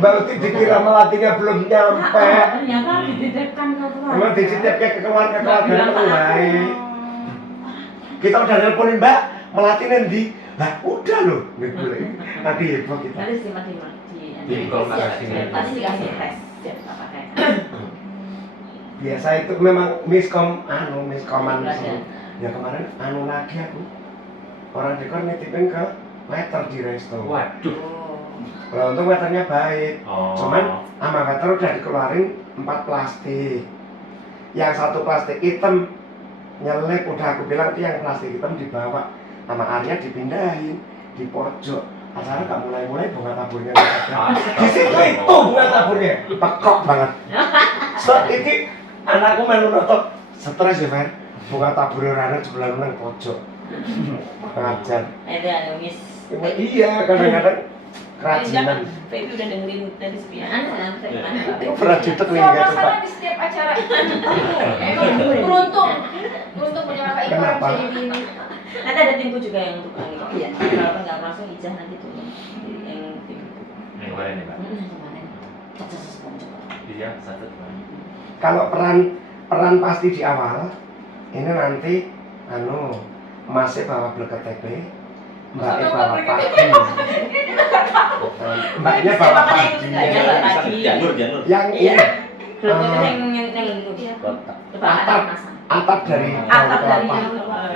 Mbak Uti dikira melatinya belum nyampe. Ternyata dititipkan ke keluarga. Emang dititip ke keluarga baik. Kita udah nelponin Mbak, melati nanti. Lah udah loh, gitu loh. Nanti heboh kita. Nanti simak Di kulkas. Pasti dikasih tes. Siap, tak pakai. Biasa itu memang miskoman sih. Ya kemarin lagi aku. Orang dekor nitipin ke meter di resto. Waduh. Kalau untung meternya baik. Oh. Cuman sama meter udah dikeluarin 4 plastik. Yang 1 plastik hitam nyelip, udah aku bilang yang plastik hitam dibawa sama Arya dipindahin di pojok. Acara gak mulai-mulai bunga taburnya nggak ada. Di situ itu bunga taburnya pekok banget. So ini anakku melu nonton stres ya Fer. Bunga taburnya rana sebelah nang pojok. Ngajar. Itu ada miss. Iya kadang-kadang kerajinan. Baby udah dengerin dari sepian. Itu pernah jutek nih nggak Suasana coba. di setiap acara. Emang beruntung punya kakak ipar yang Kenapa apa? jadi ini. Nanti ada timku juga yang untuk kok. Iya. Kalau nggak langsung ijazah nanti tuh yang tim. Yang kemarin ya Pak? Kemarin. Coba. Iya, satu kemarin. Kalau peran pasti di awal, ini nanti masih bawa blek KTP, mbaknya bawa padi. Mbaknya bawa padi. Mbaknya bawa padi. Janur. Yang Iya. ini Belum yang itu. atap dari Atap dari kelapa.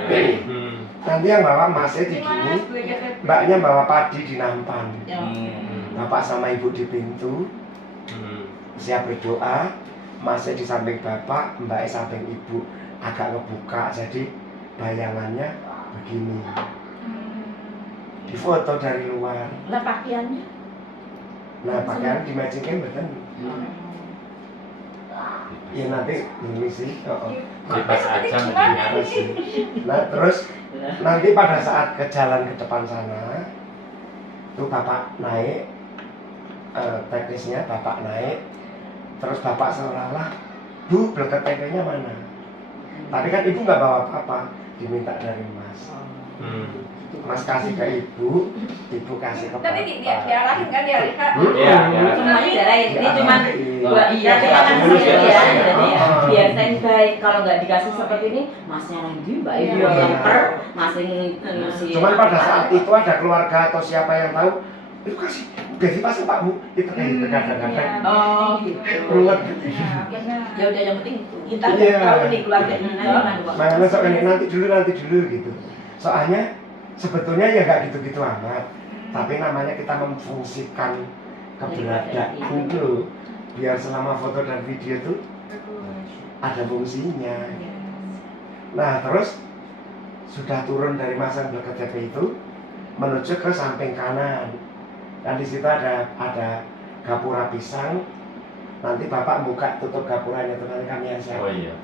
yang Nanti yang bawa masih di gini, mbaknya bawa padi di nampan. Bapak sama ibu di pintu, siap berdoa, masih di samping bapak, mbaknya samping ibu, agak ngebuka, jadi bayangannya begini. Di foto dari luar. Lah pakaiannya? Nah pakaian di matchingkan betul. Ya nanti ini sih. Bebas aja mendingan. Nah terus nanti pada saat ke jalan ke depan sana, tuh bapak naik, teknisnya bapak naik, terus bapak seolah-olah, Bu, blek KTP-nya mana? Tapi kan ibu nggak bawa apa-apa, diminta dari mas. Mas kasih ke ibu kasih ke bapak. Tapi diarahin kan diarahkan. Iya, ya. Semuanya diarahin. Ini cuma buat Iya, kan tulus ya. ya. Jadi biar saya baik. Kalau nggak dikasih seperti ini, masnya lagi mbak ibu yang lemper, masing si. Cuman pada saat itu ada keluarga atau siapa yang tahu, itu kasih gaji pasang Pak Bu, itu kayak gitu kadang-kadang. Oh gitu. Ruwet. Ya udah yang penting kita Iya. tahu nih keluarga ini. Makanya sok ini nanti dulu gitu. Soalnya sebetulnya ya nggak gitu-gitu amat, tapi namanya kita memfungsikan keberadaan itu biar selama foto dan video itu ada fungsinya. Nah terus sudah turun dari masang blek KTP itu menuju ke samping kanan. Dan di situ ada gapura pisang. Nanti bapak buka tutup gapuranya itu nanti kami yang siap. Oh iya.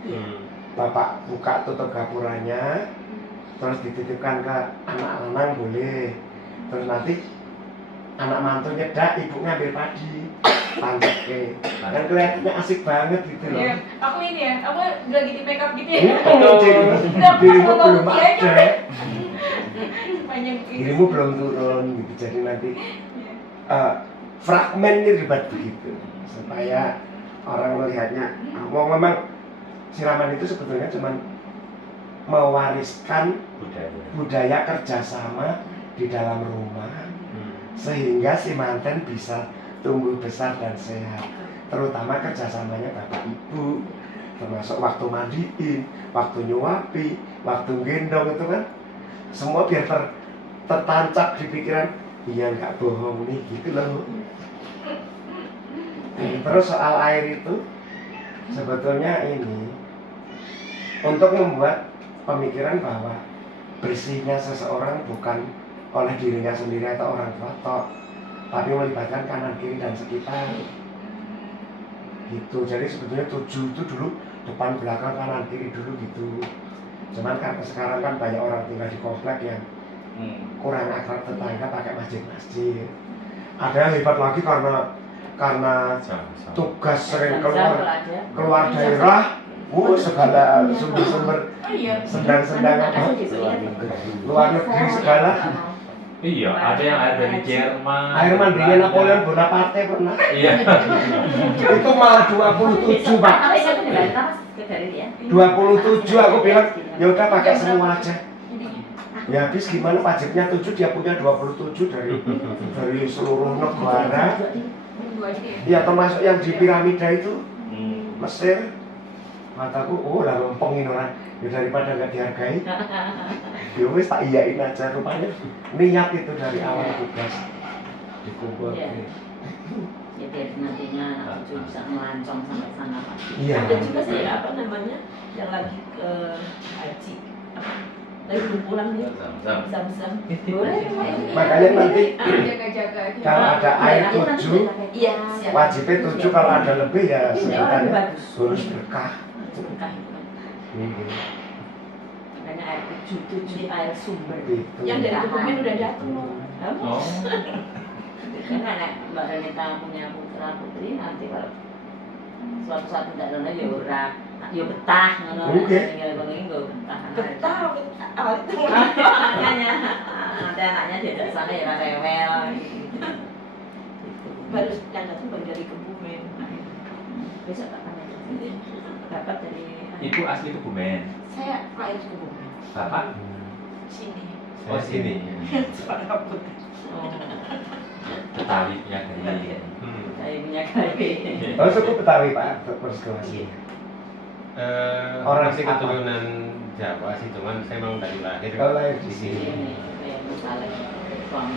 Bapak buka tutup gapuranya, terus dititipkan ke anak lanang boleh. Terus nanti anak mantu nyedak, ibu ngambil padi, panjat ke. Dan kelihatannya asik banget gitu loh. Iya, aku ini ya, aku lagi di make up gitu ya. Dirimu belum ada, Banyak gitu. dirimu belum turun gitu. Jadi nanti fragmennya dibuat begitu supaya orang melihatnya. Memang siraman itu sebetulnya cuma mewariskan budaya kerjasama di dalam rumah sehingga si manten bisa tumbuh besar dan sehat, terutama kerjasamanya bapak ibu, termasuk waktu mandiin, waktu nyuapi, waktu gendong itu kan semua biar tertancap di pikiran, iya nggak bohong nih gitu loh. Terus soal air itu sebetulnya ini untuk membuat pemikiran bahwa bersihnya seseorang bukan oleh dirinya sendiri atau orang tua tok, tapi melibatkan kanan kiri dan sekitar gitu. Jadi sebetulnya 7 itu dulu depan belakang kanan kiri dulu gitu. Cuman karena sekarang kan banyak orang tinggal di komplek yang kurang akrab tetangga pakai masjid-masjid. Ada yang hebat lagi karena tugas sering keluar daerah, segala sumber-sumber sendang-sendang apa luar negeri segala. Iya, ada yang air dari Jerman. Air mandinya Napoleon Bonaparte pernah. Iya. Itu malah 27 Pak. 27 aku bilang ya udah pakai semua aja. Ya habis gimana wajibnya 7, dia punya 27 dari seluruh negara. Ya termasuk yang di piramida itu Mesir. Mataku, lah lempengin orang. Ya daripada nggak dihargai. Ya wis tak iyain aja, rupanya niat itu dari awal tugas dikumpul. Ya biar nantinya cucu bisa melancong sampai sana Pak. Iya. Ada juga sih apa namanya yang lagi ke haji, lagi belum pulang nih, zam-zam. Boleh. Makanya nanti Jaga-jaga aja. kalau ada air 7, Iya, siap. wajibnya 7, kalau ada lebih ya sebutannya bagus. bonus berkah. Berkah itu kan. Hmm. Makanya air 7 air sumber. Gitu. Yang dari Kebumen udah datang loh. Oh. Kan anak Mbak Renita punya putra putri, nanti kalau suatu saat tidak ada ya ora, ya betah ngono. Oke. Tinggal bengi nggo betah. Betah, awal itu Makanya nanti anaknya diajak sana ya rewel gitu. baru yang datang baru dari Kebumen. Besok tak pernah dapat dari Ibu asli Kebumen. Saya lahir di Kebumen. Bapak? Sini. Oh sini. Suara rambut. oh, Betawi punya gaya. saya punya gaya. Oh, suku Betawi Pak, bersekolah. Orang sih keturunan Jawa sih, cuman saya memang dari lahir Oh, lahir di di sini. sini. Kayak misalnya suami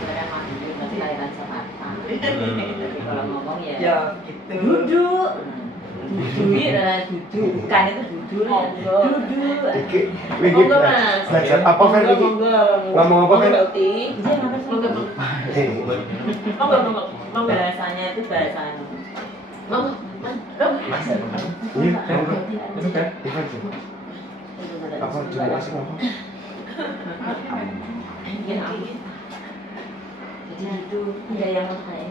saya mandiri masih lahiran Jakarta. Jadi kalau ngomong ya Ya gitu. duduk. Duduk adalah duduk, bukan itu duduk. Duduk. Iki, wingi Monggo Mas. belajar apa Fer iki? Ngomong apa, Fer? Berarti. Iya, ngapa sih? Monggo. Bahasanya itu bahasa Monggo. Iya, monggo. Itu kan? Ivan sih. Apa dulu asing apa? Jadi itu ada yang mau saya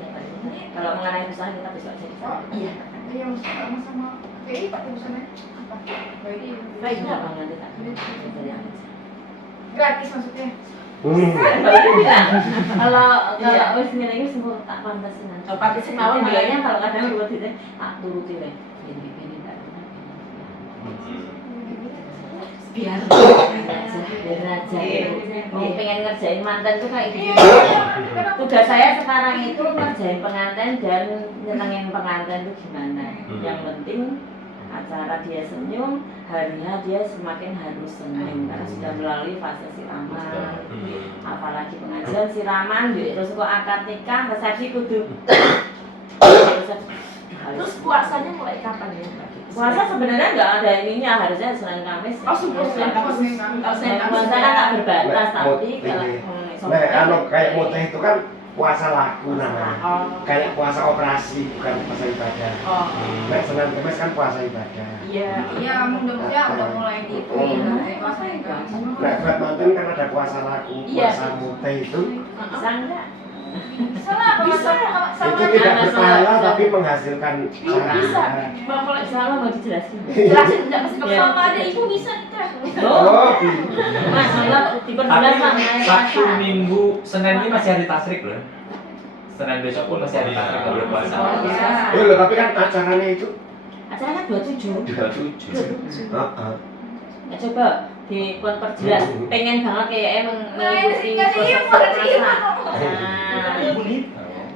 kalau mengenai usaha kita besok aja di sana. Iya. Ada yang sama-sama PI Pak urusannya apa? PI. Baik, apa nanti tak? Gratis maksudnya. Kalau dia bilang, kalau wis ngene iki semua tak pantasin. Oh, pantasin mawon bilangnya kalau kadang dua titik tak turuti le. Ini tak. Biar aja. Mau pengen ngerjain mantan tuh kayak gitu. Tugas saya sekarang itu ngerjain pengantin dan nyenengin pengantin itu gimana. Yang penting acara dia senyum, harinya dia semakin harus senyum karena sudah melalui fase siraman. Apalagi pengajian siraman, terus kok akad nikah, resepsi kudu. Terus puasanya mulai kapan ya? Puasa sebenarnya nggak ada ininya, harusnya Senin Kamis. Oh, Senin Kamis. Kalau Senin puasa kan nggak berbatas, tapi kalau Nah, kayak muteh itu kan puasa laku namanya. Kayak puasa operasi, bukan puasa ibadah. Oh. Nah, Senin Kamis kan puasa ibadah. Iya. Iya, mudah-mudahan udah mulai diituin puasa enggak. Nah, buat mantan kan ada puasa laku, Iya. puasa muteh itu bisa nggak? Bisa lah, kalau Bisa. itu tidak berpahala tapi menghasilkan Bisa. Mau mulai Selalu mau dijelasin. jelasin enggak masih Iya. sama ada ibu bisa nikah. Oh, Mas, kalau diperjelas lah mengenai Sabtu puasa. Minggu Senin ini masih hari tasrik loh. Senin besok pun masih hari tasrik kalau berpuasa. Oh, iya. iya loh, tapi kan acaranya itu Acaranya 27. 27. Ya coba diperjelas. Pengen banget kayak emang mengikuti Nggak sih, proses nggak sih, puasa. Nah, ya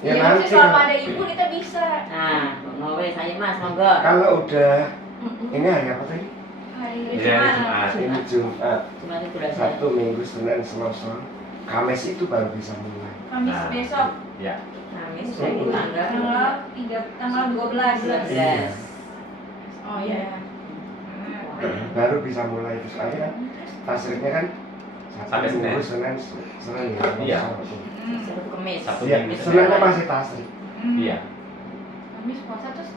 ya nanti selama kan. ada ibu kita bisa. Nah, mau wes saya Mas, monggo. Kalau udah ini hari apa tadi? Hari Iya, Jumat. Ini Jumat, Cuma itu belajar. Sabtu, Minggu, Senin, Selasa, Kamis itu baru bisa mulai. Kamis Nah. besok Ya. Kamis dari tanggal tanggal 12. 12. Oh iya. Baru bisa mulai terus aja kan. Tasriknya kan Sampai Sabtu, Minggu, Senin. Senin ya. Iya. Sabtu. Sabtu Kamis. Sabtu Iya, Minggu, Seninnya masih tasrik. Iya. Kamis puasa terus.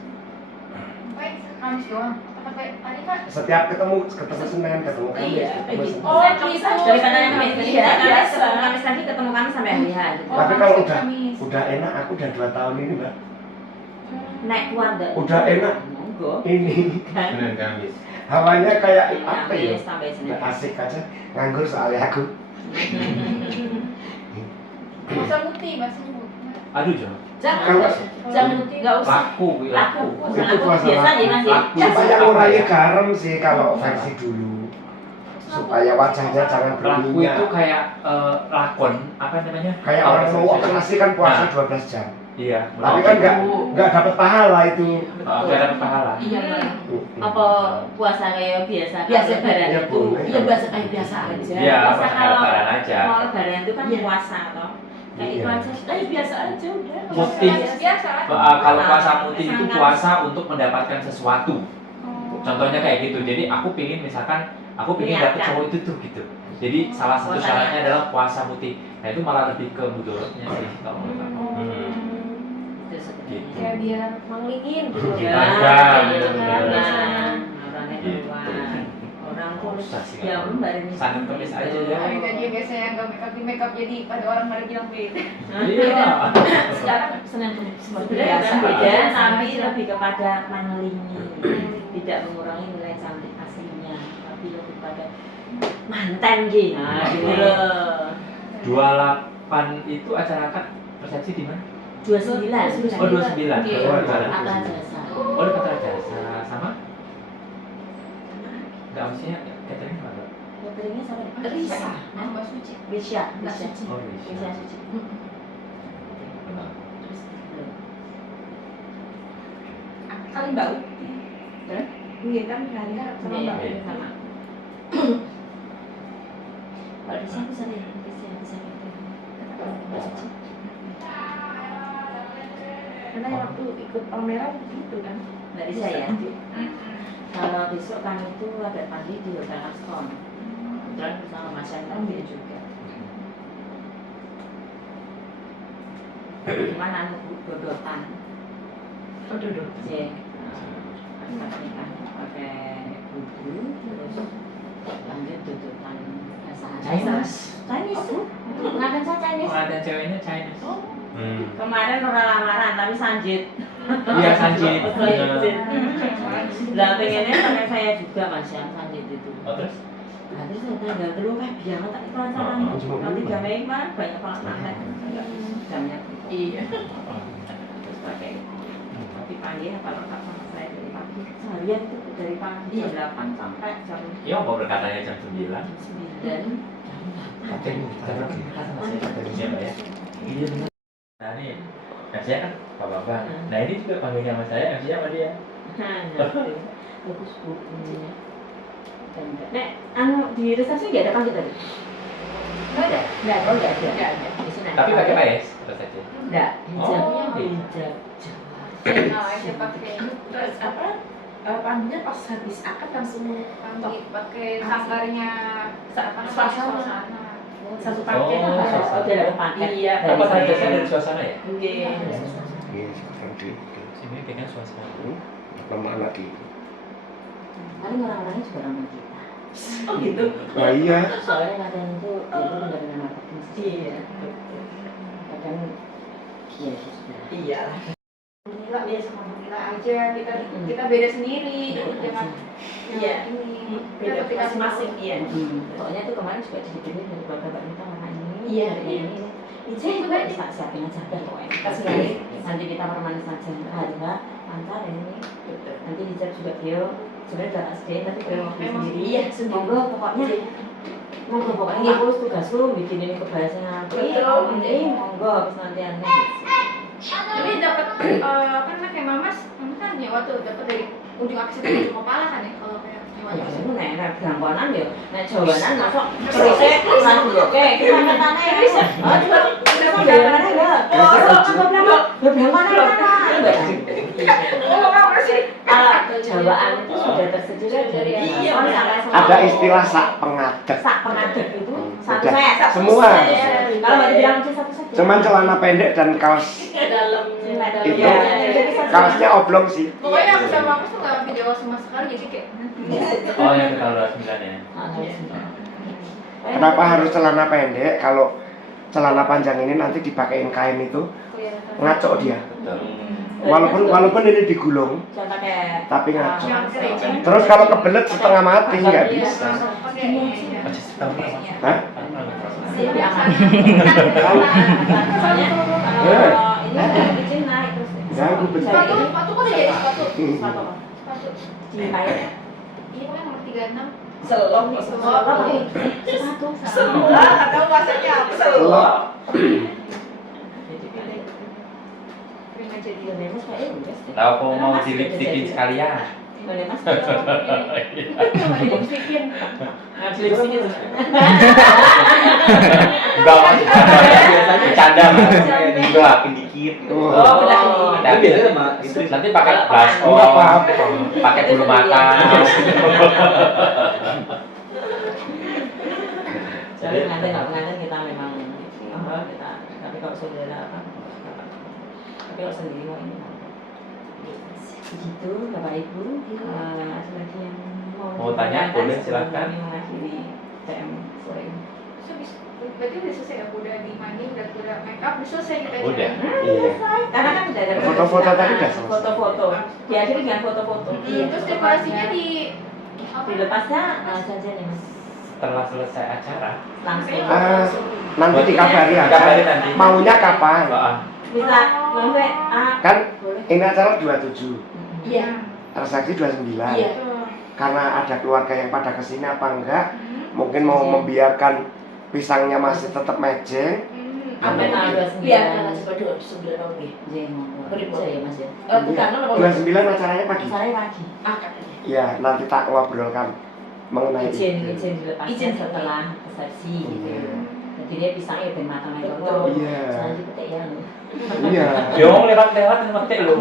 Baik, Kamis doang. Apa hari Kak? Setiap ketemu Senin, ketemu Kamis. Iya, ketemu gitu. Senin. Oh, gitu. Daripada Kamis, iya, biasa. Kamis tadi ketemu Kamis sampai hari H. gitu. Oh, Tapi kalau Kamis, udah Kamis. udah enak, aku udah 2 tahun ini Mbak. Naik kuat dah. Udah enak. Monggo. Ini Kan. Senin Kamis. hawanya kayak apa ya? Kamis sampai Senin. Nggak asik aja, nganggur soalnya aku. Masa putih, bahasa ibu. Aduh, Jom. Jangan, jangan, nggak usah. Laku, Laku. laku. Itu puasa Biasa laku. ya Mas. ya? Laku. Supaya ngurangi garam sih kalau versi dulu. Supaya wajahnya jangan Laku itu berminyak. kayak lakon, apa namanya? Kayak orang mau operasi kan puasa Nah. 12 jam. Iya. Tapi kan nggak dapat pahala itu. Nggak dapat pahala. Iya, Bang. Apa puasa kayak biasa? Biasa Kalau lebaran ya, itu. boleh. Iya, biasa kayak biasa aja. Iya, Puasa pas kalau lebaran aja. Kalau lebaran itu kan Iya. puasa toh. Kayak itu Iya. aja. Biasa aja udah. Putih. Biasa. Kalau puasa putih itu puasa untuk mendapatkan sesuatu. Contohnya kayak gitu. Jadi aku pingin misalkan aku pingin dapet Niatkan. cowok itu tuh gitu. Jadi salah satu Puasanya. syaratnya adalah puasa putih. Nah itu malah lebih ke mudorotnya sih kalau menurut aku. Itu sebenarnya. Ya biar manglingin gitu. Ya, Ibadah, iya, bener-bener. nah, orangnya Gitu. keluar. Orang pun Susah sih, ya nggak? Mbak Rini. Senin Kamis aja ya. Harga dia biasanya nggak make up jadi pada orang pada bilang beda. Iya. Sekarang Senin Kamis seperti Sebenarnya biasa. kan beda, Biasa tapi aja. lebih kepada mengelilingi, tidak mengurangi nilai cantik aslinya, tapi lebih pada pakai manten gitu. Nah, gitu loh. 28 itu acara akad resepsi di mana? 29. Oh 29. Iya. Oh, di mana? Akad jasa. Oh di Patra Jasa sama? Enggak maksudnya catering apa? Cateringnya sama Risa, Mbak Suci. Risha. Mbak Suci. Oh Risha Risha. Suci. Benar. Terus Kali Mbak U. Terus? Iya kan hari sama Mbak U. Iya. sama. Kalau Risha aku sama Risha itu. Mbak Suci. Karena yang waktu ikut pameran gitu kan. Mbak Risha ya. Mm-mm. Kalau besok kami itu agak pagi di Hotel Aston. Kebetulan bersama Mas Yantan dia juga. Cuman anu dodotan. Oh, duduk. Iya. Akad nikah pakai bubu terus lanjut dodotan Chinese. Chinese. Ngapain saya Chinese? Oh ada ceweknya Chinese. Kemarin orang lamaran tapi sanjit. Iya Sanjit. Sanjit. Lah pengennya sama saya juga Mas yang sanjit itu. Oh terus? Nah, terus tanggal terus kan biar tak iklan sama. Nanti jamnya kan banyak banget mantek. Jamnya. Iya. Terus pakai tapi pagi apa lengkap sama saya dari pagi. Seharian itu dari pagi jam 8 sampai jam Iya mau berkatanya jam 9. 9. Katanya sama saya. Iya Mbak ya. Iya benar. Nah ini, MC-nya kan Pak Bambang. Nah ini juga panggilnya sama saya, MC-nya sama dia. Bagus bu. Nek, anu di resepsi nggak ada panggil tadi? Nggak ada. Nggak ada. Oh nggak ada. Nggak ada. Di sini Tapi ada. pakai paes terus aja. Nggak. Hijabnya Oh. hijab. Nah, aja pakai Terus apa? Panggilnya pas habis akad langsung pakai sanggarnya suasana. satu paket. Oh, lah. suasana. Oh tidak ada paket. Iya. Apa saja dari suasana ya? Iya. Iya, sekarang di Sini kayaknya suasana. lemah lagi. Paling orang-orangnya juga ramah kita. Oh gitu. Wah iya, Soalnya kadang itu benar-benar marketing sih. Iya. Kadang iya sudah. Iya. Alhamdulillah ya alhamdulillah aja kita beda sendiri jangan Iya. ini Beda masing-masing. Iya. Pokoknya tuh kemarin juga dikirim dari bapak minta mana ini. Iya, dari iya. ini. Itu juga bisa siapin aja kan pokoknya. Kasih lagi. Nanti kita permanen saja. Harga antar ini. Nanti hijab juga beliau sebenarnya udah SD tapi beliau mau beli sendiri. Iya, Monggo pokoknya terus tugasku bikin ini kebahasa nanti. Betul. Ini monggo habis nanti aneh. tapi dapat apa namanya kayak mamas kan nyewa tuh dapat dari ujung aksi ke ujung kepala kan ya kalau kayak nyewa Ya, gitu. itu nek gangguanan ya, nek jawanan masuk terusnya langsung oke, kita katanya ya bisa. Oh, juga udah mau gangguanan enggak? Oh, belum mana Oh, apa sih? Alat jawaan itu sudah tersedia dari Iya, ada istilah sak pengadet. sak pengadep itu satu Udah, set. semua. Kalau mau dibilang aja satu set. Cuman celana pendek dan kaos Dalam itu Iya. kaosnya oblong sih. Pokoknya aku sama mamas tuh nggak video sama sekali jadi kayak Oh yang ke tahun 29 ya. Kenapa harus celana pendek? Kalau celana panjang ini nanti dipakein kain itu ngaco dia. Betul. Walaupun ini digulung, Jangan pakai tapi ngaco. jangan kereceng. Terus kalau kebelet setengah mati nggak bisa. Pakai ini aja. Masih setahun apa? Hah? lebih aman. Soalnya Eh. kalau ini di Cina terus. Ya, aku betul. Sepatu kok udah jadi sepatu. Sepatu apa? Sepatu. Di kain. Ini pokoknya nomor 36. selop. Sepatu. Selop. Nggak tahu bahasanya apa. Selop. Jadi pilih. Kering aja dia. Iya, Mas Pak, udah. Tahu kok mau dilipstikin sekalian. Boleh Mas. Dilipstikin. Dilipstikin. Enggak masih biasanya bercanda mas. Digelapin dikit. Oh, benar. Tapi biasanya sama itu nanti pakai blush on, Enggak apa-apa. pakai bulu mata. Jadi nganten nggak nganten kita memang kita tapi kalau saudara apa tapi kalau sendiri mau ini begitu Bapak Ibu ada lagi yang Mau tanya, boleh, silakan. mengakhiri TM sore ini. Berarti udah selesai ya? Udah di mandi, udah make up, udah selesai kita aja. Udah. Iya. Karena kan tidak ada Foto-foto tadi udah selesai. foto-foto diakhiri dengan foto-foto. Terus dekorasinya di apa dilepasnya janjian ya Mas. Setelah selesai acara, Langsung. Nanti dikabari dikabari aja. nanti. Maunya kapan? Bisa sampai Kan ini acara 27, Iya. resepsi 29. Iya. Karena ada keluarga yang pada kesini apa enggak, Hmm. mungkin mau membiarkan pisangnya masih tetap mejeng. sampai tanggal 29. Iya, karena coba 29 tahun nggih. Iya, monggo. Beri Bisa ya Mas ya. Karena apa? 29 acaranya pagi. Saya pagi. Katanya. Ya, nanti tak ngobrolkan mengenai Izin itu. dilepasnya Izin setelah resepsi gitu. Iya. Jadi dia pisangnya ben matang aja Betul. kok. Iya. Jangan dipetik ya. Iya. yo lewat-lewat ngetik lu.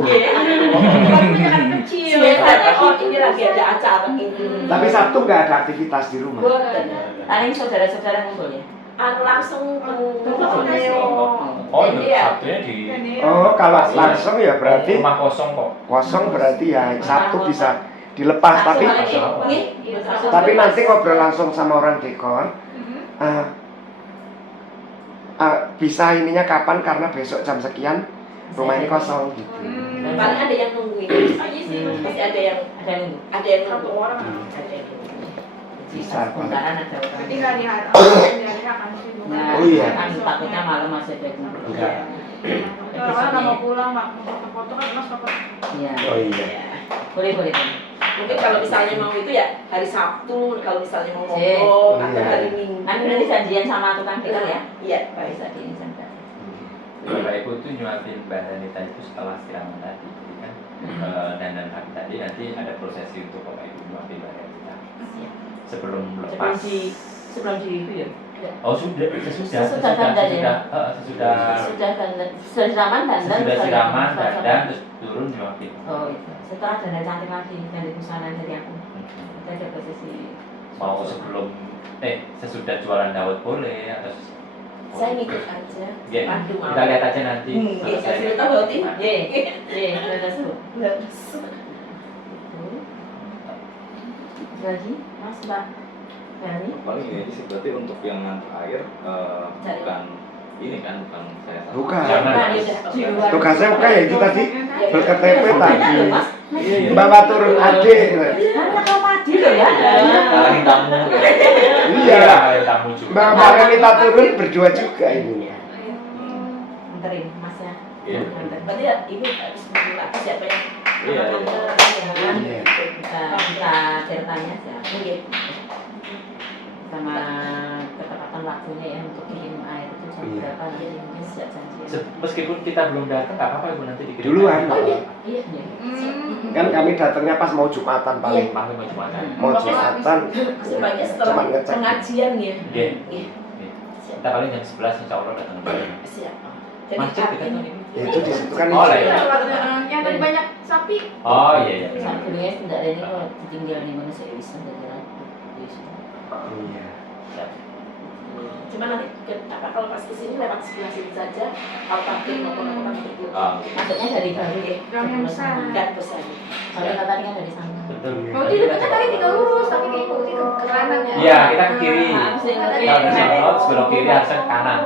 Kecil. Biasanya ini lagi ada acara ini. Tapi Sabtu nggak ada aktivitas di rumah. Boten. Paling saudara-saudara ngumpul ya. Langsung Oh, Iya. Sabtunya di Oh, kalau langsung ya berarti rumah kosong kok. kosong, berarti ya Sabtu bisa dilepas. Tapi Nggih. nanti ngobrol langsung sama orang dekor. Hmm. Bisa ininya kapan, karena besok jam sekian rumahnya kosong gitu. Hmm. Paling ada yang nungguin. Aja sih, masih ada yang Ada yang Satu nunggu. orang. Ada yang nunggu. Bisa, Sementara ada orang. Jadi nggak diharapkan sih. Nah, Oh iya. kan takutnya malam masih ada kumpul. Enggak. Orang nggak mau pulang, nggak mau foto-foto kan mas foto. Iya. Oh iya. Boleh boleh. Mungkin kalau misalnya mau itu ya hari Sabtu, kalau misalnya mau Cek. ngomong atau Iya. hari Minggu. Nanti nanti janjian sama tukang dekor ya. Iya, baik. Bisa diincar. Bapak Ibu tuh nyuapin Mbak Danita itu setelah siraman tadi. Jadi kan dandan hari tadi nanti ada prosesi untuk Bapak Ibu nyuapin Mbak Danita. Sebelum lepas. Sebelum di review ya. Oh sudah, sesudah dandan ya? sesudah Sudah siraman dandan. sesudah siraman dandan terus turun nyuapin. Oh itu. Setelah dandan cantik lagi ganti busana dari aku. Kita ada posisi. Mau sebelum sesudah jualan Daud boleh atau Saya ngikut aja. ya, Pandu mau. kita lihat aja nanti. Iya, selesai. saya tahu berarti. Ye, ye, ada suruh. Lagi, Mas Mbak Gani. Paling ini sih berarti untuk yang ngantar air bukan ini kan, bukan saya sama. Bukan. Jangan. Nah, ya udah. Di luar. Tugasnya bukan ya itu tadi, Iya. berKTP tadi. Mas. Iya, iya. Bawa turun adik. Karena kau padi loh ya. Kalahin tamu ya. Iya. tamu juga. Mbak minta turun berdua juga ini. Anterin Masnya. Iya. Anterin. Berarti ya ibu harus mengenal siapa yang Iya, iya. Iya. Kita ceritanya aja. Iya. Sama ketepatan waktunya ya untuk kirim air itu jam Iya. berapa nanti mungkin sejak janji. Meskipun kita belum datang nggak apa-apa Ibu nanti dikirim. Duluan. Oh iya. Iya. Kan kami datangnya pas mau Jumatan paling. Paling mau cuma kan. Mau Jumatan. Sebaiknya setelah Cuma ngecek. pengajian ya. Iya. Iya. Kita paling jam 11 insya Allah datang. Siap. Jadi Masjid kita ini tuh ini. Ya itu di situ kan. Oh, lah, izin. iya. Yang tadi banyak sapi. Oh iya iya. Saat dulunya tidak ada ini kalau ditinggal di mana saya bisa berjalan. Iya. Cuma nanti apa kalau pas kesini lewat sebelah sini saja, kalau parkir maupun apa begitu. Ah, Masuknya dari baru ya. Gang yang besar. Dan besar. Kalau kita tadi kan dari sana. betul. Mau di depannya tadi tinggal lurus, tapi kayak ke kanan ya. Iya kita ke kiri. Nah, aku sering Kalau dari sana belok kiri harusnya ke kanan.